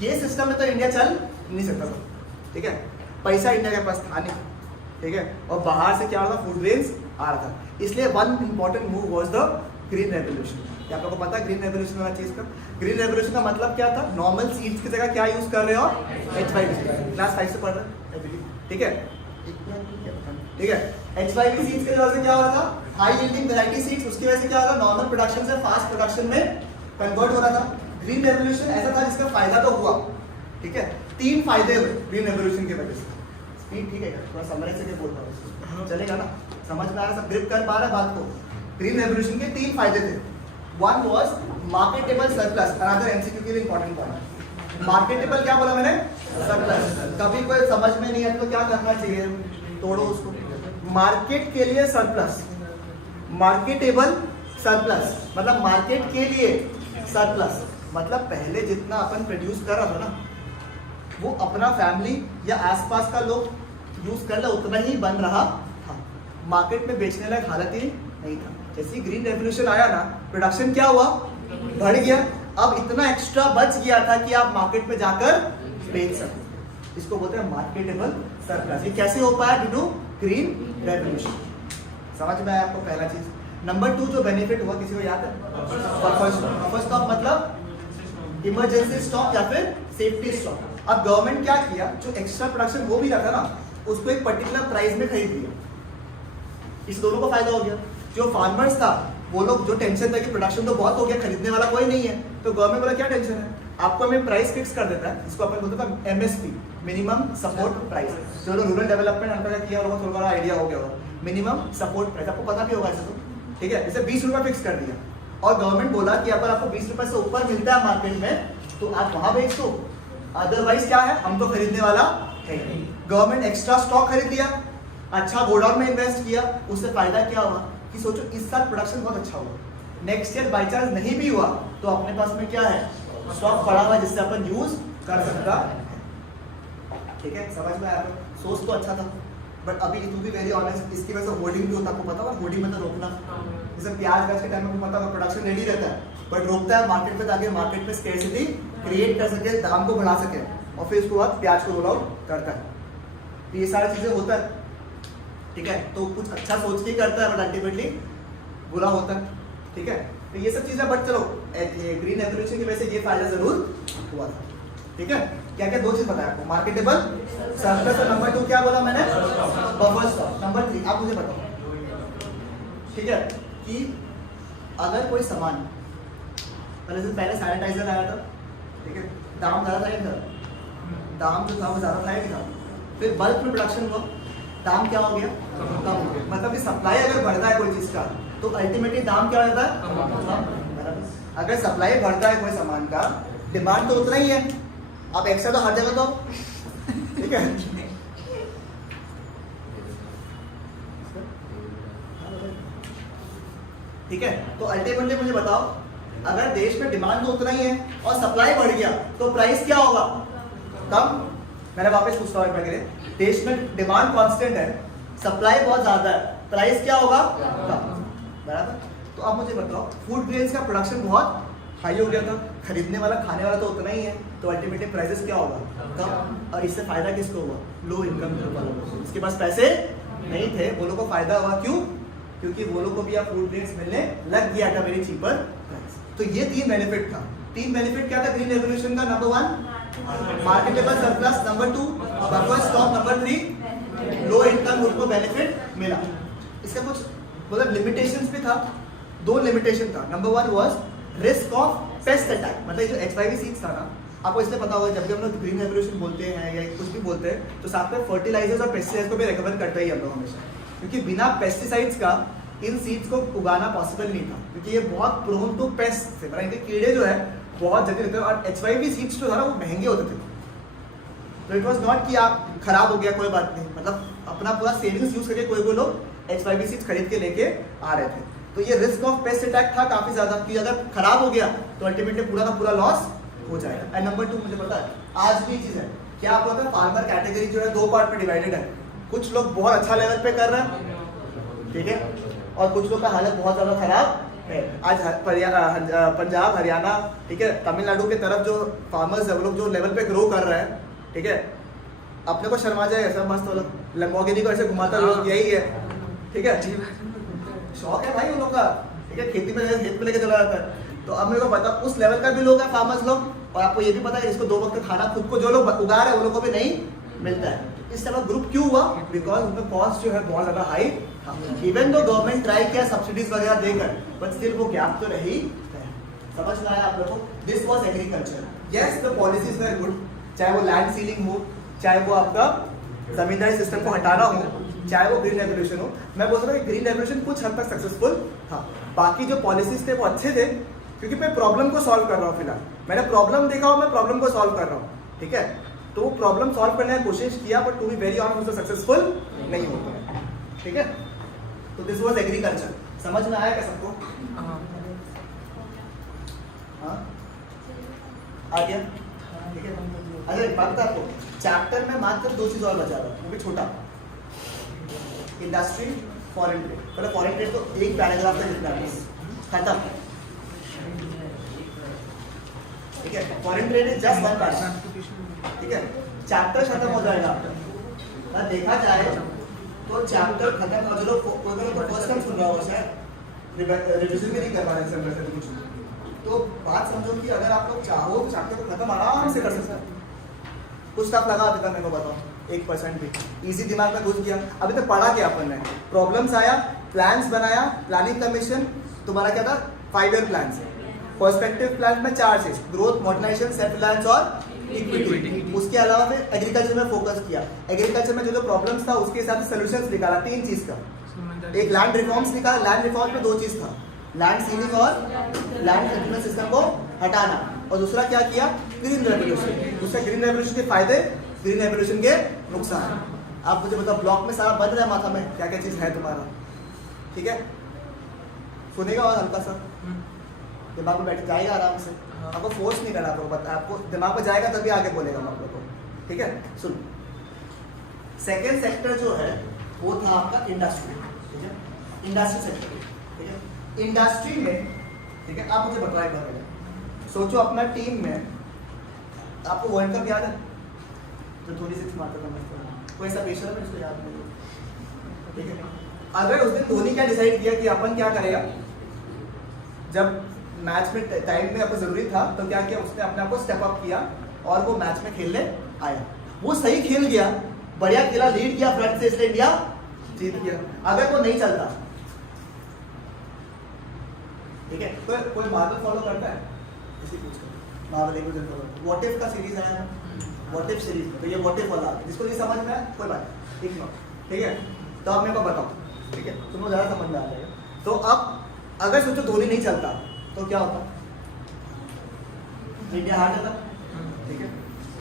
ये सिस्टम में तो इंडिया चल नहीं सकता था, ठीक है। पैसा इंडिया के पास था नहीं, ठीक है, और बाहर से क्या हो रहा था, फूड ग्रेन्स आ रहा था। इसलिए one important move was the green revolution. क्या आप लोगों को पता है ग्रीन रेवोल्यूशन वाला चीज का, ग्रीन रेवोल्यूशन का मतलब क्या था, नॉर्मल सीड्स की जगह क्या यूज कर रहे हो, H5 क्लास 5 से पढ़ रहे हैं, ठीक है, ठीक है। H5 सीड्स की वजह से क्या हो रहा था, हाई यील्डिंग वैरायटी सीड्स, उसकी वजह से क्या हो रहा था, नॉर्मल प्रोडक्शन से फास्ट प्रोडक्शन में कन्वर्ट हो रहा था। ग्रीन रेवोल्यूशन ऐसा था जिसका फायदा तो हुआ, ठीक है। 3 फायदे हुए ग्रीन रेवोल्यूशन की वजह से। स्पीड ठीक है, थोड़ा समराइज करके बोलता हूँ, चलेगा ना, समझ में आ रहा, सब ग्रिप कर पा रहा है बात को। ग्रीन रेवोल्यूशन के 3 फायदे थे। One was marketable surplus, another MCQ के लिए इंपॉर्टेंट पॉइंट। मार्केटेबल क्या बोला मैंने, सरप्लस। कभी कोई समझ में नहीं है तो क्या करना चाहिए, तोड़ो उसको। मार्केट के लिए सरप्लस, मार्केटेबल सरप्लस, मतलब मार्केट के लिए सरप्लस, मतलब पहले जितना अपन प्रोड्यूस कर रहा था ना, वो अपना फैमिली या आसपास का लोग यूज कर ले उतना ही बन रहा था, मार्केट में बेचने लायक हालत ही नहीं था। जैसे ग्रीन रेवोल्यूशन आया ना, प्रोडक्शन क्या हुआ, बढ़ गया, अब इतना एक्स्ट्रा बच गया था कि आप मार्केट में जाकर बेच सकते। इसको बोलते हैं मार्केटेबल सरप्लस। ये कैसे हो पाया? Due to green revolution. समझ में आया आपको? पहला चीज। नंबर 2 जो बेनिफिट हुआ, किसी को याद है? Buffer stock. बफर स्टॉक मतलब इमरजेंसी स्टॉक या फिर सेफ्टी स्टॉक। अब गवर्नमेंट क्या किया, जो एक्स्ट्रा प्रोडक्शन हो भी रहा था ना, उसको एक पर्टिकुलर प्राइस में खरीद लिया। इस दोनों को फायदा हो गया। जो फार्मर्स था वो लोग जो टेंशन था कि प्रोडक्शन तो बहुत हो गया, खरीदने वाला कोई नहीं है, तो गवर्नमेंट बोला क्या टेंशन है, आपको हमें प्राइस फिक्स कर देता है। इसको अपन बोलते हैं एमएसपी, मिनिमम सपोर्ट प्राइस। जो लोग रूरल डेवलपमेंट अंडर किया होगा थोड़ा आइडिया हो गया होगा, मिनिमम सपोर्ट प्राइस आपको पता भी होगा ऐसे तो, ठीक है। जैसे 20 रुपये फिक्स कर दिया और गवर्नमेंट बोला कि अगर आपको 20 रुपये से ऊपर मिलता है मार्केट में तो आप वहां बेच दो, अदरवाइज क्या है, हम तो खरीदने वाला है। गवर्नमेंट एक्स्ट्रा स्टॉक खरीद लिया, अच्छा गोडाउन में इन्वेस्ट किया, उससे फायदा क्या हुआ कि सोचो इस साल प्रोडक्शन बहुत अच्छा हुआ, नेक्स्ट ईयर बाई चांस नहीं भी हुआ तो अपने पास में क्या है, स्टॉक पड़ा हुआ जिससे अपन यूज कर सकता है। ठीक है, समझ में आया? सोच तो अच्छा था, बट अभी तू भी वेरी ऑनेस्ट, इसकी वजह से होर्डिंग भी होता, आपको पता होगा होर्डिंग मतलब रोकना। जैसे प्याज के टाइम में पता होगा प्रोडक्शन रेडी रहता है, बट रोकता है मार्केट पे ताकि मार्केट पे स्कैर्सिटी क्रिएट कर सके, दाम को बढ़ा सके, और फिर उसके बाद प्याज को रोल आउट करता है। तो ये सारी चीजें होता है, ठीक है। तो कुछ अच्छा सोच के ही करता है, बट अल्टीमेटली बुरा होता है, ठीक है। तो ये सब चीजें, बट चलो ग्रीन रेवोल्यूशन की वजह से ये फायदा जरूर हुआ था, ठीक है। क्या क्या 2 चीज बताया आपको, मार्केटेबल सरप्लस, और नंबर 2 क्या बोला मैंने, बफर स्टॉक। नंबर 3 आप मुझे बताओ, ठीक है, कि अगर कोई सामान पहले सैनिटाइजर आया था, ठीक है, दाम ज़्यादा था या था, दाम जो था वो ज़्यादा था या नहीं था, फिर बल्क में प्रोडक्शन हुआ, दाम क्या हो गया, कम हो गया। मतलब कि सप्लाई अगर बढ़ता है कोई चीज़ का तो अल्टीमेटली दाम क्या हो जाता है, अगर सप्लाई बढ़ता है कोई सामान का, डिमांड तो उतना ही है, आप एक्स्ट्रा तो हर जगह दो, ठीक है। ठीक है, तो अल्टीमेटली मुझे बताओ, अगर देश में डिमांड तो उतना ही है और सप्लाई बढ़ गया तो प्राइस क्या होगा, कम। मैंने वापस पूछता हूँ एक बार, देश में डिमांड कांस्टेंट है, सप्लाई बहुत ज्यादा है, प्राइस क्या होगा, कम, बराबर। तो अब मुझे बताओ, फूड ग्रेन्स का प्रोडक्शन बहुत हाई हो गया था, खरीदने वाला खाने वाला तो उतना ही है, तो अल्टीमेटली प्राइसेस क्या होगा, कम। और इससे फायदा किसको हुआ, लो इनकम वालों को, जिसके पास पैसे नहीं थे वो लोग को फायदा हुआ। क्यों? क्योंकि वो लोग को भी अब फूड ग्रेन्स मिलने लग गया था वेरी चीपर प्राइस। तो ये 3 बेनिफिट था। 3 बेनिफिट क्या था ग्रीन रेवोल्यूशन का? Number 1 marketable surplus, number 2 buffer stock, number 3 low income group को बेनिफिट मिला। इसका कुछ मतलब लिमिटेशंस भी था, 2 लिमिटेशन था। Number 1 was risk of paste attack, मतलब जो HIV सीड्स था ना, आपको इसलिए पता होगा जब भी हम लोग ग्रीन रेवोल्यूशन बोलते हैं या कुछ भी बोलते हैं तो साथ में फर्टिलाइजर्स और पेस्टिसाइड्स को भी रिकमेंड करते ही हम लोग हमेशा, क्योंकि बिना पेस्टिसाइड्स का इन सीड्स को उगाना पॉसिबल नहीं था, क्योंकि ये बहुत प्रोन टू पेस्ट थे, मतलब इनके कीड़े जो है बहुत जल्दी रहते हैं, और HIV सीड्स जो था ना वो महंगे होते थे। तो इट वॉज नॉट कि आप खराब हो गया कोई बात नहीं, मतलब अपना पूरा सेविंग्स यूज करके कोई लोग HIV सीड्स खरीद के लेके आ रहे थे। तो ये रिस्क ऑफ पेस्ट अटैक था काफी ज्यादा, कि अगर खराब हो गया तो अल्टीमेटली पूरा का पूरा लॉस हो जाएगा। एंड नंबर 2 मुझे पता है आज भी चीज है, क्या आप लोग फार्मर कैटेगरी जो है 2 पार्ट में डिवाइडेड है। कुछ लोग बहुत अच्छा लेवल पे कर रहे हैं, ठीक है, और कुछ लोग का हालत बहुत ज्यादा खराब है। आज पंजाब, हरियाणा, ठीक है, तमिलनाडु के तरफ जो फार्मर्स है वो लोग जो लेवल पे ग्रो कर रहे हैं, ठीक है, अपने को शर्मा जाए ऐसा मस्त वाला लैम्बोर्गिनी को ऐसे घुमाता लोग, यही है, ठीक है, शौक है भाई उन लोग का, ठीक है, खेती में खेत पे लेके चला जाता है। तो अब मेरे को पता उस लेवल का भी लोग है फार्मर्स लोग, और आपको ये भी पता है इसको 2 वक्त खाना खुद को जो लोग उगा रहे हैं उन लोगों को भी नहीं मिलता है। इस तरह ग्रुप क्यों हुआ? बिकॉज उनका कॉस्ट जो है बहुत ज्यादा हाई था। इवन तो गवर्नमेंट ट्राई किया सब्सिडीज वगैरह देकर, बट स्टिल वो गैप तो रही। समझ में आया आप लोगों को? This was agriculture. Yes, the policies were good, चाहे वो लैंड सीलिंग हो, चाहे वो आपका जमींदारी सिस्टम को हटाना हो, चाहे वो ग्रीन रेवोल्यूशन हो। मैं बोल रहा हूँ ग्रीन रेवोल्यूशन कुछ हद तक सक्सेसफुल था, बाकी जो पॉलिसीज थे वो अच्छे थे, क्योंकि मैं प्रॉब्लम को सॉल्व कर रहा हूँ। फिलहाल मैंने प्रॉब्लम देखा और मैं प्रॉब्लम को सॉल्व कर रहा हूँ, ठीक है। तो प्रॉब्लम सॉल्व करने की कोशिश किया, but to be very honest उससे सक्सेसफुल नहीं हो पाया, ठीक है। तो दिस वाज एग्रीकल्चर। समझ में आया क्या सबको? आ गया, ठीक है। अगर एक बात बता आपको, चैप्टर में मात्र 2 चीज और बचा रहा, वो भी छोटा, इंडस्ट्री, फॉरेन ट्रेड। मतलब फॉरेन ट्रेड तो एक पैराग्राफ में लिखना है, खत्म, ठीक है। Foreign trade is just 1 paragraph, ठीक है। चैप्टर खत्म हो जाएगा आपका। देखा जाए तो चैप्टर खत्म हो, जो फर्स्ट टाइम सुन रहा होगा शायद, रिविजन भी नहीं कर पा रहे हैं कुछ, तो बात समझो कि अगर आप लोग चाहो तो चैप्टर को खत्म आराम से कर सकते हैं। कुछ स्टाफ लगा देता, मेरे को बताओ 1% भी इजी दिमाग में घुस गया। अभी तक पढ़ा क्या अपन ने, प्रॉब्लम्स आया, प्लान्स बनाया, प्लानिंग कमीशन, तुम्हारा क्या था 5 ईयर प्लान से, पर्सपेक्टिव प्लान में 4 चीज, ग्रोथ, मॉडर्नाइजेशन, सेल्फ रिलायंस और इक्विटी। उसके अलावा फिर एग्रीकल्चर में फोकस किया, एग्रीकल्चर में जो प्रॉब्लम्स था उसके हिसाब से सोल्यूशंस निकाला 3 चीज का। एक लैंड रिफॉर्म्स निकाला, लैंड रिफॉर्म में 2 चीज था, लैंड सीलिंग और लैंड सेटलमेंट सिस्टम को हटाना, और दूसरा क्या किया, ग्रीन रेवोल्यूशन। दूसरा ग्रीन रेवोल्यूशन के फायदे, ग्रीन रेवोल्यूशन के नुकसान। आप मुझे बताओ, ब्लॉक में सारा बन रहा है माथा में, क्या क्या चीज है तुम्हारा, ठीक है। सुनेगा और हल्का सा दिमाग में बैठ जाएगा आराम से, आपको फोर्स नहीं करना, आपको पता, आपको दिमाग में जाएगा तभी आगे बोलेगा हम आप लोग को, ठीक है। सुन, सेकेंड सेक्टर जो है वो था आपका इंडस्ट्री, ठीक है, इंडस्ट्री सेक्टर, ठीक है। इंडस्ट्री में, ठीक है, आप मुझे बताओ एक बार, सोचो अपना टीम में, आपको वर्ल्ड कप याद है जो धोनी 6 मारता था, कोई ऐसा पेशर है जिसको याद नहीं, ठीक है। अगर उस दिन धोनी क्या डिसाइड किया कि अपन क्या करेगा, जब मैच में टाइम में आपको जरूरी था तो क्या किया, उसने अपने आप को स्टेप अप किया और वो मैच में खेलने आया, वो सही खेल गया, बढ़िया खेला, लीड किया फ्रंट से, इसलिए इंडिया जीत गया। अगर वो नहीं चलता, ठीक है, तो कोई मार्वल फॉलो करता है, इसी पूछ मार्वल एक फॉलो, व्हाट इफ का सीरीज आया ना, व्हाट इफ सीरीज, तो ये व्हाट इफ वाला, जिसको नहीं समझ में आया कोई बात, ठीक है। तो आप मेरे को बताओ, ठीक है, तुमको ज़्यादा समझ में आ जाएगा। तो अब अगर सोचो धोनी नहीं चलता तो क्या होता, इंडिया हार जाता, ठीक है,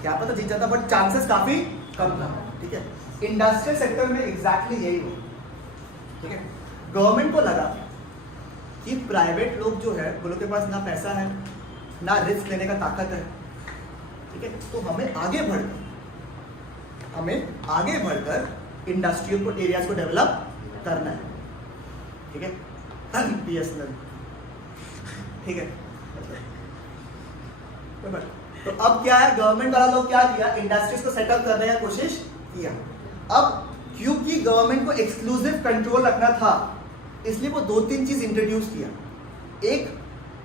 क्या पता जीत जाता, बट चांसेस काफी कम था, ठीक है। इंडस्ट्रियल सेक्टर में एग्जैक्टली यही हो, ठीक है। गवर्नमेंट को लगा कि प्राइवेट लोग जो है वो लोग के पास ना पैसा है ना रिस्क लेने का ताकत है, ठीक है, तो हमें आगे बढ़कर इंडस्ट्रियल एरियाज को डेवलप करना है, ठीक है। BSNL, ठीक है। तो अब क्या है, गवर्नमेंट वाला लोग क्या किया, इंडस्ट्रीज को सेटअप करने की कोशिश किया। अब क्योंकि गवर्नमेंट को एक्सक्लूसिव कंट्रोल रखना था, इसलिए वो 2-3 चीज इंट्रोड्यूस किया। एक,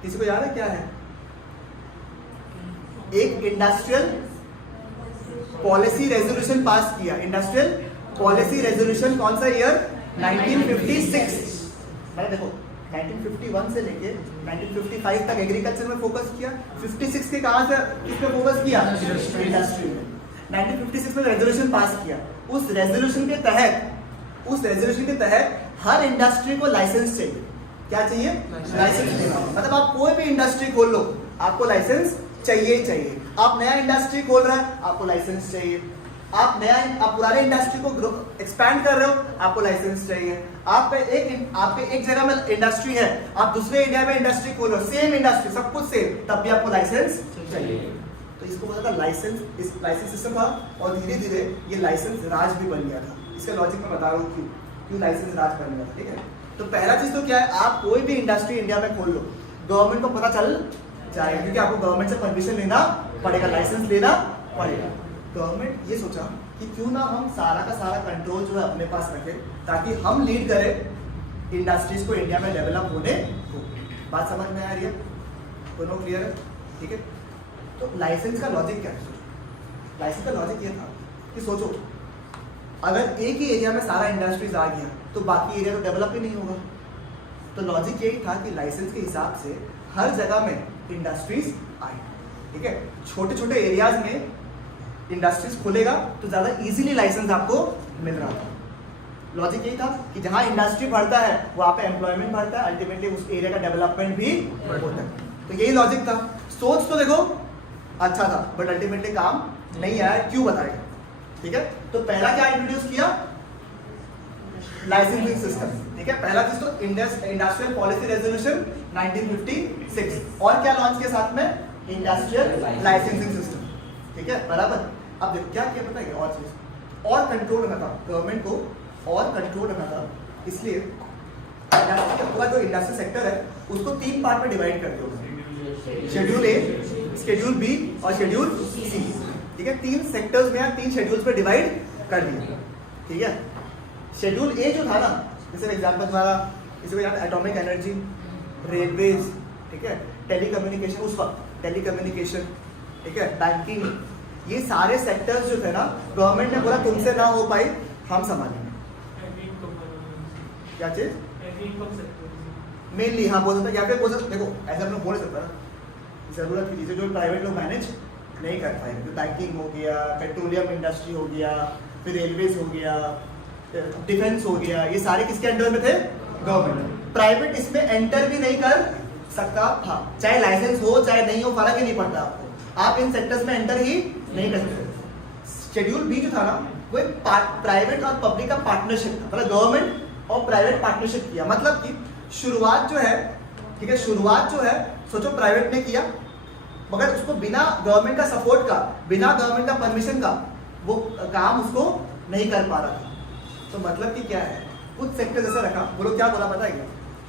किसी को याद है क्या है, एक इंडस्ट्रियल पॉलिसी रेजोल्यूशन पास किया। इंडस्ट्रियल पॉलिसी रेजोल्यूशन कौन सा ईयर, 1956। मैंने देखो 1951 से लेके 1955 तक एग्रीकल्चर में फोकस किया, 56 के कहां से किस पे फोकस किया, इंडस्ट्री में। 1956 में रेजोल्यूशन पास किया। उस रेजोल्यूशन के तहत हर इंडस्ट्री को लाइसेंस चाहिए। क्या चाहिए, लाइसेंस देना। मतलब आप कोई भी इंडस्ट्री खोल लो, आपको लाइसेंस चाहिए ही चाहिए। आप नया इंडस्ट्री खोल रहे हैं, आपको लाइसेंस चाहिए। आप पुराने इंडस्ट्री को एक्सपैंड कर रहे हो, आपको लाइसेंस चाहिए। आपके एक जगह में इंडस्ट्री है, आप दूसरे इंडिया में इंडस्ट्री खोल रहे हो, सेम इंडस्ट्री, सब कुछ सेम, तब भी आपको लाइसेंस चाहिए। तो इसको बोला था लाइसेंस, इस लाइसेंस सिस्टम था, और धीरे धीरे ये लाइसेंस राज भी बन गया था। इसका लॉजिक मैं बता रहा हूँ क्यों लाइसेंस राज बन गया था, ठीक है। तो पहला चीज तो क्या है, आप कोई भी इंडस्ट्री इंडिया में खोल लो, गवर्नमेंट को पता चल जाएगा, क्योंकि आपको गवर्नमेंट से परमिशन लेना पड़ेगा, लाइसेंस लेना पड़ेगा। गवर्नमेंट ये सोचा कि क्यों ना हम सारा का सारा कंट्रोल जो है अपने पास रखें, ताकि हम लीड करें इंडस्ट्रीज को इंडिया में डेवलप होने को। बात समझ में आ रही है, दोनों क्लियर है, ठीक है। तो लाइसेंस का लॉजिक क्या है, लाइसेंस का लॉजिक ये था कि सोचो अगर एक ही एरिया में सारा इंडस्ट्रीज आ गया तो बाकी एरिया तो डेवलप ही नहीं होगा। तो लॉजिक यही था कि लाइसेंस के हिसाब से हर जगह में इंडस्ट्रीज आए, ठीक है। छोटे छोटे एरियाज में इंडस्ट्रीज खुलेगा तो ज़्यादा इजीली लाइसेंस आपको मिल रहा था। लॉजिक यही था कि जहाँ इंडस्ट्री बढ़ता है वहाँ पे एम्प्लॉयमेंट बढ़ता है, अल्टीमेटली उस एरिया का डेवलपमेंट भी होता है। तो यही लॉजिक था। सोच तो देखो अच्छा था, बट अल्टीमेटली काम नहीं आया, क्यों बताएगा, ठीक है। तो पहला क्या इंट्रोड्यूस किया, लाइसेंसिंग सिस्टम, ठीक है। पहला चीज तो इंडस्ट्रियल पॉलिसी रेजोल्यूशन 1956, और क्या लॉन्च के साथ में इंडस्ट्रियल लाइसेंसिंग सिस्टम, ठीक है बराबर। अब देखो क्या किया पता है, और चीज और कंट्रोल रखना था गवर्नमेंट को, और कंट्रोल रखना था, इसलिए इंडस्ट्री का पूरा जो इंडस्ट्रियल सेक्टर है उसको 3 पार्ट में डिवाइड कर दिया, शेड्यूल ए, शेड्यूल बी और शेड्यूल सी, ठीक है। 3 सेक्टर्स में या 3 शेड्यूल्स में डिवाइड कर दिया, ठीक है। शेड्यूल ए जो था ना, जैसे एग्जांपल तुम्हारा इसमें एटॉमिक एनर्जी, रेलवेज, ठीक है, टेलीकम्युनिकेशन, उस वक्त टेलीकम्युनिकेशन, ठीक है, बैंकिंग, ये सारे सेक्टर्स जो थे ना गवर्नमेंट ने बोला तुमसे ना हो पाई, हम संभालेंगे। क्या चीज मेनली हाँ बोल सकता, या फिर बोल सकता, देखो ऐसा हम लोग बोल सकता ना, जरूरत की चीजें जो प्राइवेट लोग मैनेज नहीं कर पाए, बैंकिंग हो गया, पेट्रोलियम इंडस्ट्री हो गया, फिर रेलवेज हो गया, डिफेंस हो गया, ये सारे किसके अंडर में थे, गवर्नमेंट। प्राइवेट इसमें एंटर भी नहीं कर सकता था, चाहे लाइसेंस हो चाहे नहीं हो, फर्क ही नहीं पड़ता आपको, आप इन सेक्टर्स में एंटर ही नहीं कर सकते। शेड्यूल बी जो था ना वो एक प्राइवेट और पब्लिक का पार्टनरशिप था, मतलब गवर्नमेंट और प्राइवेट पार्टनरशिप किया, मतलब कि शुरुआत जो है, ठीक है, शुरुआत जो है सोचो प्राइवेट ने किया, मगर उसको बिना गवर्नमेंट का सपोर्ट का, बिना गवर्नमेंट का परमिशन का वो काम उसको नहीं कर पा रहा था। तो मतलब कि क्या है, कुछ सेक्टर जैसा रखा, बोलो क्या बोला पता है क्या,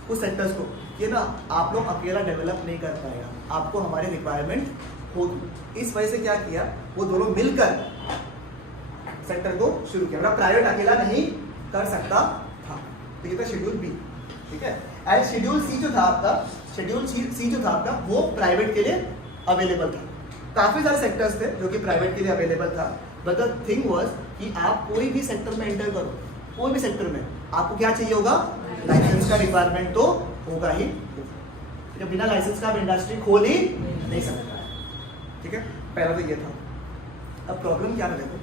कुछ सेक्टर्स को ये ना आप लोग अकेला डेवलप नहीं कर पाएगा, आपको हमारी रिक्वायरमेंट होगी, इस वजह से क्या किया, वो दोनों मिलकर सेक्टर को शुरू किया, मतलब प्राइवेट अकेला नहीं कर सकता था। तो ये था शेड्यूल बी, ठीक है। एंड शेड्यूल सी जो था आपका, शेड्यूल सी जो था आपका वो प्राइवेट के लिए अवेलेबल था, काफी सारे सेक्टर्स थे जो कि प्राइवेट के लिए अवेलेबल था, बट द थिंग वाज कि आप कोई भी सेक्टर में एंटर करो, कोई भी सेक्टर में आपको क्या चाहिए होगा, लाइसेंस का रिक्वायरमेंट तो होगा ही, जब बिना लाइसेंस का आप इंडस्ट्री खोल ही नहीं सकता, ठीक है। पहला तो ये था। अब प्रॉब्लम क्या है, देखो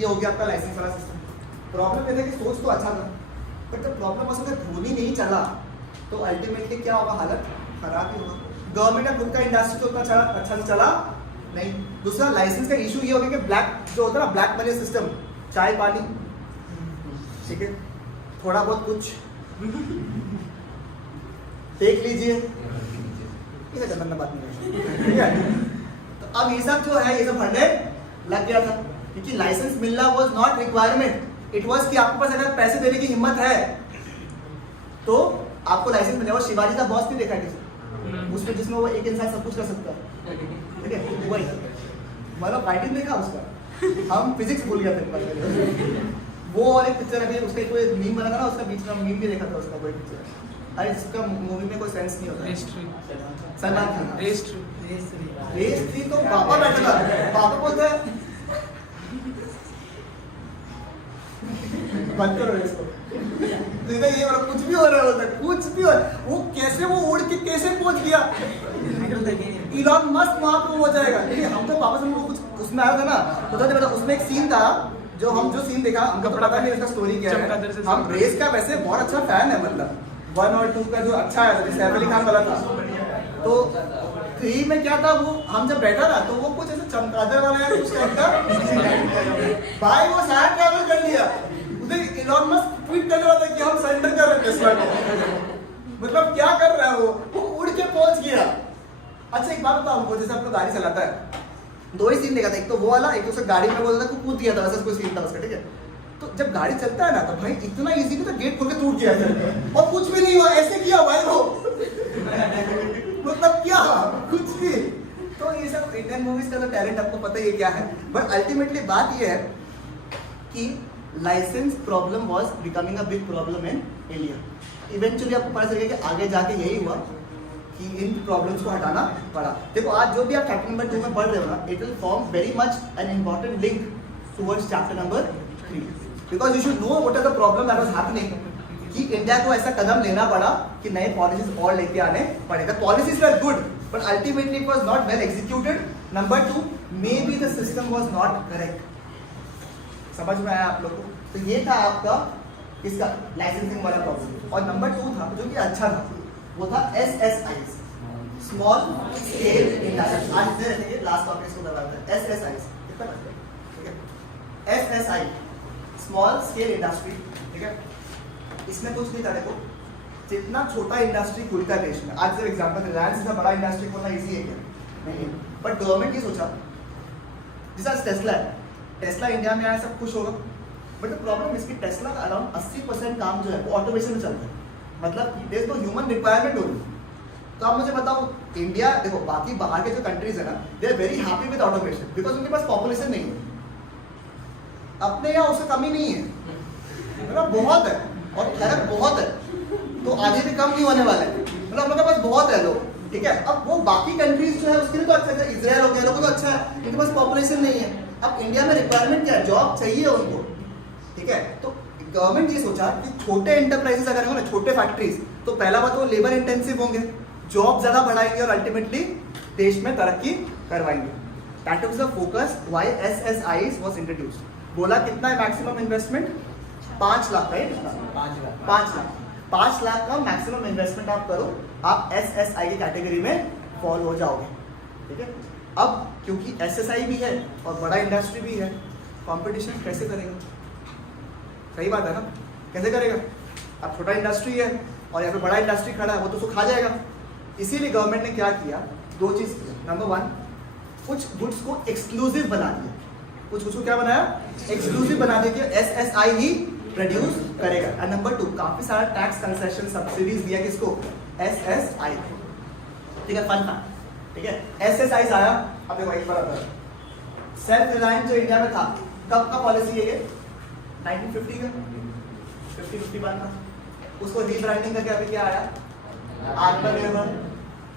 ये हो गया आपका लाइसेंस वाला सिस्टम। प्रॉब्लम ये था कि सोच तो अच्छा था, बट जब प्रॉब्लम असल में धोनी नहीं चला तो अल्टीमेटली क्या होगा, हालत खराब ही होगा। गवर्नमेंट का खुद का इंडस्ट्री तो उतना अच्छा से चला नहीं। दूसरा लाइसेंस का इशू ये हो गया कि ब्लैक जो होता है ना, ब्लैक मनी सिस्टम, चाय पानी, ठीक है, थोड़ा बहुत कुछ देख लीजिए, ठीक है, बात नहीं, ठीक है। तो अब ये सब जो है ये सब भरने लग गया था, क्योंकि लाइसेंस मिलना was not requirement, it was कि आपके पास अगर पैसे देने की हिम्मत है तो आपको लाइसेंस मिलेगा। शिवाजी का बॉस नहीं देखा किसी, उसमें जिसमें वो एक इंसान सब कुछ कर सकता है, ठीक है, वही मतलब फाइटिंग देखा उसका, हम फिजिक्स भूल गए थे वो। और एक पिक्चर है उसका, कोई मीम बना था ना उसका, बीच में मीम भी देखा था उसका, कोई पिक्चर, अरे जिसका मूवी में कोई सेंस नहीं होता, सलमान खान, रेस थी तो पापा बैठा था, पापा बोलता है बंद करो इसको, तो ये वाला कुछ भी हो रहा होता है, कुछ भी हो, वो कैसे वो उड़ के कैसे पहुंच गया, इलॉन मस्क वहां पे हो जाएगा। हम तो पापा से कुछ उसमें आया था ना, तो उसमें एक सीन था जो हम जो सीन देखा हमको पता नहीं उसका स्टोरी क्या है। हम रेस का वैसे बहुत अच्छा फैन है, मतलब 1 और 2 का जो अच्छा है, जैसे सैफ अली खान वाला था, तो 3 में क्या था, वो हम जब बैठा ना तो वो कुछ ऐसे चमकादड़ वाला है कुछ टाइप का भाई, वो सारा ट्रैवल कर लिया, उधर इलॉन मस्क ट्वीट करने वाला कि हम सरेंडर कर रहे टेस्ला, मतलब क्या कर रहा है वो उड़ के पहुंच गया। अच्छा एक बात बताओ हमको, जैसे आपको गाड़ी चलाता है, 2 ही सीन देखा था, एक तो वो वाला, एक तो उसका गाड़ी में बोलता था कूद गया था, वैसा कोई सीन था उसका, ठीक है। तो जब गाड़ी चलता है ना तो भाई इतना इजी नहीं था, गेट खोल के टूट गया था और कुछ भी नहीं हुआ, ऐसे किया भाई वो मतलब क्या कुछ भी। तो ये सब इंडियन मूवीज का तो टैलेंट आपको पता ही क्या है, बट अल्टीमेटली बात ये है कि licence problem was becoming a big problem in India. Eventually आपको पता चलेगा कि आगे जाके यही हुआ कि इन प्रॉब्लम्स को हटाना पड़ा। देखो आज जो भी आप चैप्टर नंबर 2 में पढ़ रहे हो ना, it will form very much an important link towards chapter number 3, because you should know what is the problem that was happening, कि इंडिया को ऐसा कदम लेना पड़ा कि नए पॉलिसीज और लेके आने पड़े। The policies were good but ultimately it was not well executed. Number 2, may be the system was not correct. समझ में आया आप लोगों को? तो ये था आपका इसका लाइसेंसिंग वाला प्रॉब्लम। और नंबर 2 था जो कि अच्छा था, वो था SSI, स्मॉल स्केल इंडस्ट्री। आज दे रखेंगे, लास्ट टॉपिक इसको करवाते हैं। SSI कितना लगता है, ठीक है, SSI स्मॉल स्केल इंडस्ट्री, ठीक है। इसमें कुछ नहीं था, देखो जितना छोटा इंडस्ट्री खुलता है देश में, आज जब एग्जांपल रिलायंस से बड़ा इंडस्ट्री खोलना इजी है क्या? नहीं है। बट गवर्नमेंट ये सोचा, जैसा टेस्ला है, टेस्ला इंडिया में आया सब खुश होगा, बट द प्रॉब्लम इसकी टेस्ला का अराउंड 80% काम जो है वो ऑटोमेशन में चलता है, मतलब there is no human requirement only. तो आप मुझे बताओ, इंडिया देखो बाकी बाहर के जो कंट्रीज है ना, they are very happy with automation because उनके पास पॉपुलेशन नहीं है। अपने यहाँ उससे कमी नहीं है, मतलब बहुत है और खैर बहुत है, तो आगे भी कम नहीं होने वाले हैं, मतलब हम लोग के पास बहुत है लोग, ठीक है। अब वो बाकी कंट्रीज जो है उसके लिए तो अच्छा है, इजराइल हो गया, लोगों को तो अच्छा है, उनके पास पॉपुलेशन नहीं है। अब इंडिया में रिक्वायरमेंट क्या है, जॉब चाहिए उनको, ठीक है। तो गवर्नमेंट ये सोचा कि छोटे एंटरप्राइजेस अगर होंगे ना, छोटे फैक्ट्रीज, तो पहला बात वो लेबर इंटेंसिव होंगे, जॉब ज्यादा बढ़ाएंगे और अल्टीमेटली देश में तरक्की करवाएंगे। That was the focus why SSIs was introduced. बोला कितना है maximum investment, 5 lakh, right? 5 lakh का मैक्सिमम इन्वेस्टमेंट आप करो, आप SSI की कैटेगरी में फॉल हो जाओगे, ठीक है। अब क्योंकि SSI भी है और बड़ा इंडस्ट्री भी है, कंपटीशन कैसे करेगा? सही बात है ना, कैसे करेगा? अब छोटा इंडस्ट्री है और यहाँ पे बड़ा इंडस्ट्री खड़ा है, वो तो उसको खा जाएगा। इसीलिए गवर्नमेंट ने क्या किया, 2 चीज किया। नंबर 1, कुछ गुड्स को एक्सक्लूसिव बना दिया, कुछ को क्या बनाया, एक्सक्लूसिव बना दिया कि SSI ही प्रोड्यूस करेगा। और नंबर 2, काफी सारा टैक्स कंसेशन सब्सिडीज दिया किसको, SSI, ठीक है। फन फैक्ट, ठीक है, SSI आया। अब देखो एक बार सेल्फ रिलायंस जो इंडिया में था, कब का पॉलिसी है ये, 1950 का, 50-51 का। उसको रीब्रांडिंग करके अभी क्या आया, आत्मनिर्भर,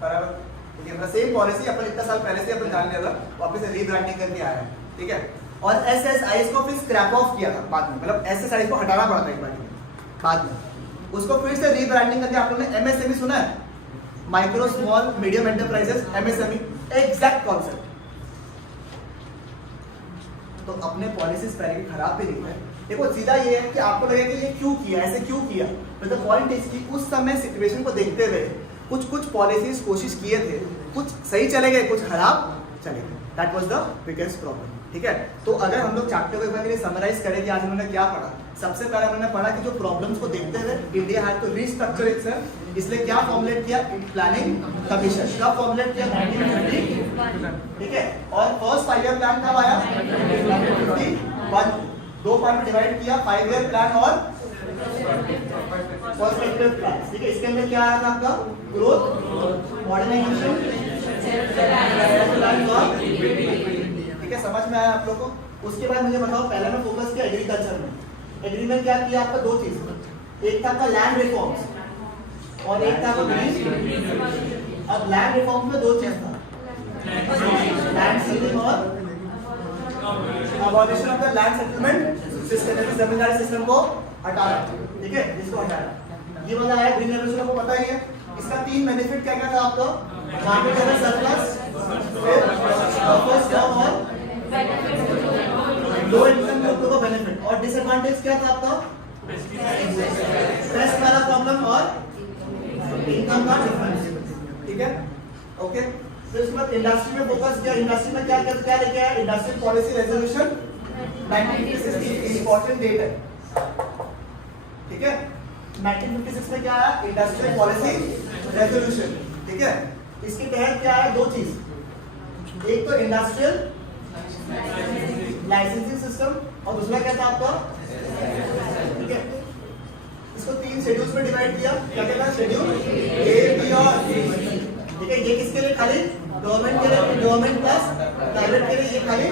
बराबर, ठीक है। मतलब सेम पॉलिसी अपन इतना साल पहले से अपन जान लिया था, वापस से रीब्रांडिंग करके आया है, ठीक है। और SSIs को फिर स्क्रैप ऑफ किया था बाद में, मतलब SSIs को हटाना पड़ा था एक बार बाद में, उसको फिर से रीब्रांडिंग करके। आप लोगों ने MSME सुना है, micro small medium enterprises, MSME, exact concept. तो अपने पॉलिसीज पहले की खराब भी नहीं है। देखो सीधा ये है कि आपको लगेगा कि ये क्यों किया, ऐसे क्यों किया, बट द पॉइंट इज कि उस समय सिचुएशन को देखते हुए कुछ पॉलिसीज कोशिश किए थे, कुछ सही चले गए, कुछ खराब चले गए। That was the biggest problem, ठीक है। तो अगर हम लोग चैप्टर को एक बार के लिए समराइज करें कि आज हमने क्या पढ़ा, सबसे पहले हमने पढ़ा कि जो प्रॉब्लम्स को देखते हुए India had to restructure itself, इसलिए क्या फॉर्मुलेट किया, प्लानिंग कमीशन। कब फॉर्मुलेट किया, 1950, ठीक है। और फर्स्ट 5 ईयर प्लान कब आया, 1951, 2 पार्ट में डिवाइड किया, 5 ईयर प्लान और पर्सपेक्टिव प्लान, ठीक है। इसके अंदर क्या आया था आपका, ग्रोथ, मॉडर्नाइजेशन, ठीक है, समझ में आया आप लोग को। उसके बाद मुझे बताओ, पहले मैं फोकस किया एग्रीकल्चर में। एग्री में क्या किया आपका, 2 चीज, एक था आपका लैंड रिफॉर्म्स और एक था आपका ग्रीन। अब लैंड रिफॉर्म्स में 2 चीज था, लैंड सीलिंग और abolition of the land settlement system, यानी जमींदारी सिस्टम को हटाना, ठीक है, इसको हटाना। ये वाला है ग्रीन रेवोल्यूशन, आपको पता ही है। इसका 3 बेनिफिट क्या क्या था आपका, मार्केट लेवल सरप्लस, फिर फर्स्ट और लो इनकम ग्रुप को बेनिफिट, और डिसएडवांटेज क्या था आपका, स्ट्रेस वाला प्रॉब्लम और इनकम का डिफरेंस, ठीक है, ओके। फिर उसके बाद इंडस्ट्री में फोकस किया। इंडस्ट्री में क्या लेके आया, industrial policy resolution 1956, important date है, ठीक है। 1956 में क्या आया, इंडस्ट्रियल पॉलिसी रेजोल्यूशन, ठीक है। इसके तहत क्या है, 2 चीज, एक तो इंडस्ट्रियल लाइसेंसिंग सिस्टम और दूसरा क्या था आपका, ठीक है। इसको 3 शेड्यूल्स में डिवाइड किया, क्या क्या था, शेड्यूल A, B और C, ठीक है। ये किसके लिए, खाली गवर्नमेंट के लिए, गवर्नमेंट प्लस प्राइवेट के लिए, ये खाली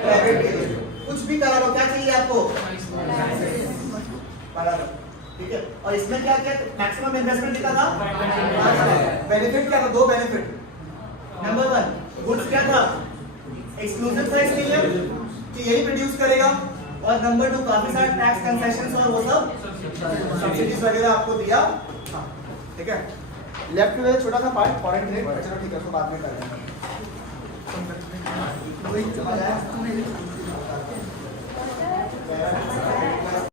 प्राइवेट के लिए। कुछ भी करा लो, क्या चाहिए आपको, बराबर, ठीक है। और इसमें क्या क्या मैक्सिमम इन्वेस्टमेंट लिखा था, 5 लाख। बेनिफिट क्या था, 2 बेनिफिट। नंबर 1, गुड्स क्या था, एक्सक्लूसिव था इसके लिए कि यही प्रोड्यूस करेगा, और नंबर 2, काफी सारे टैक्स कंसेशंस और वो सब सब्सिडीज वगैरह आपको दिया, ठीक है। लेफ्ट में छोटा सा पार्ट फॉरेन ट्रेड, चलो ठीक है, उसको बाद में करेंगे। वही समझ आया।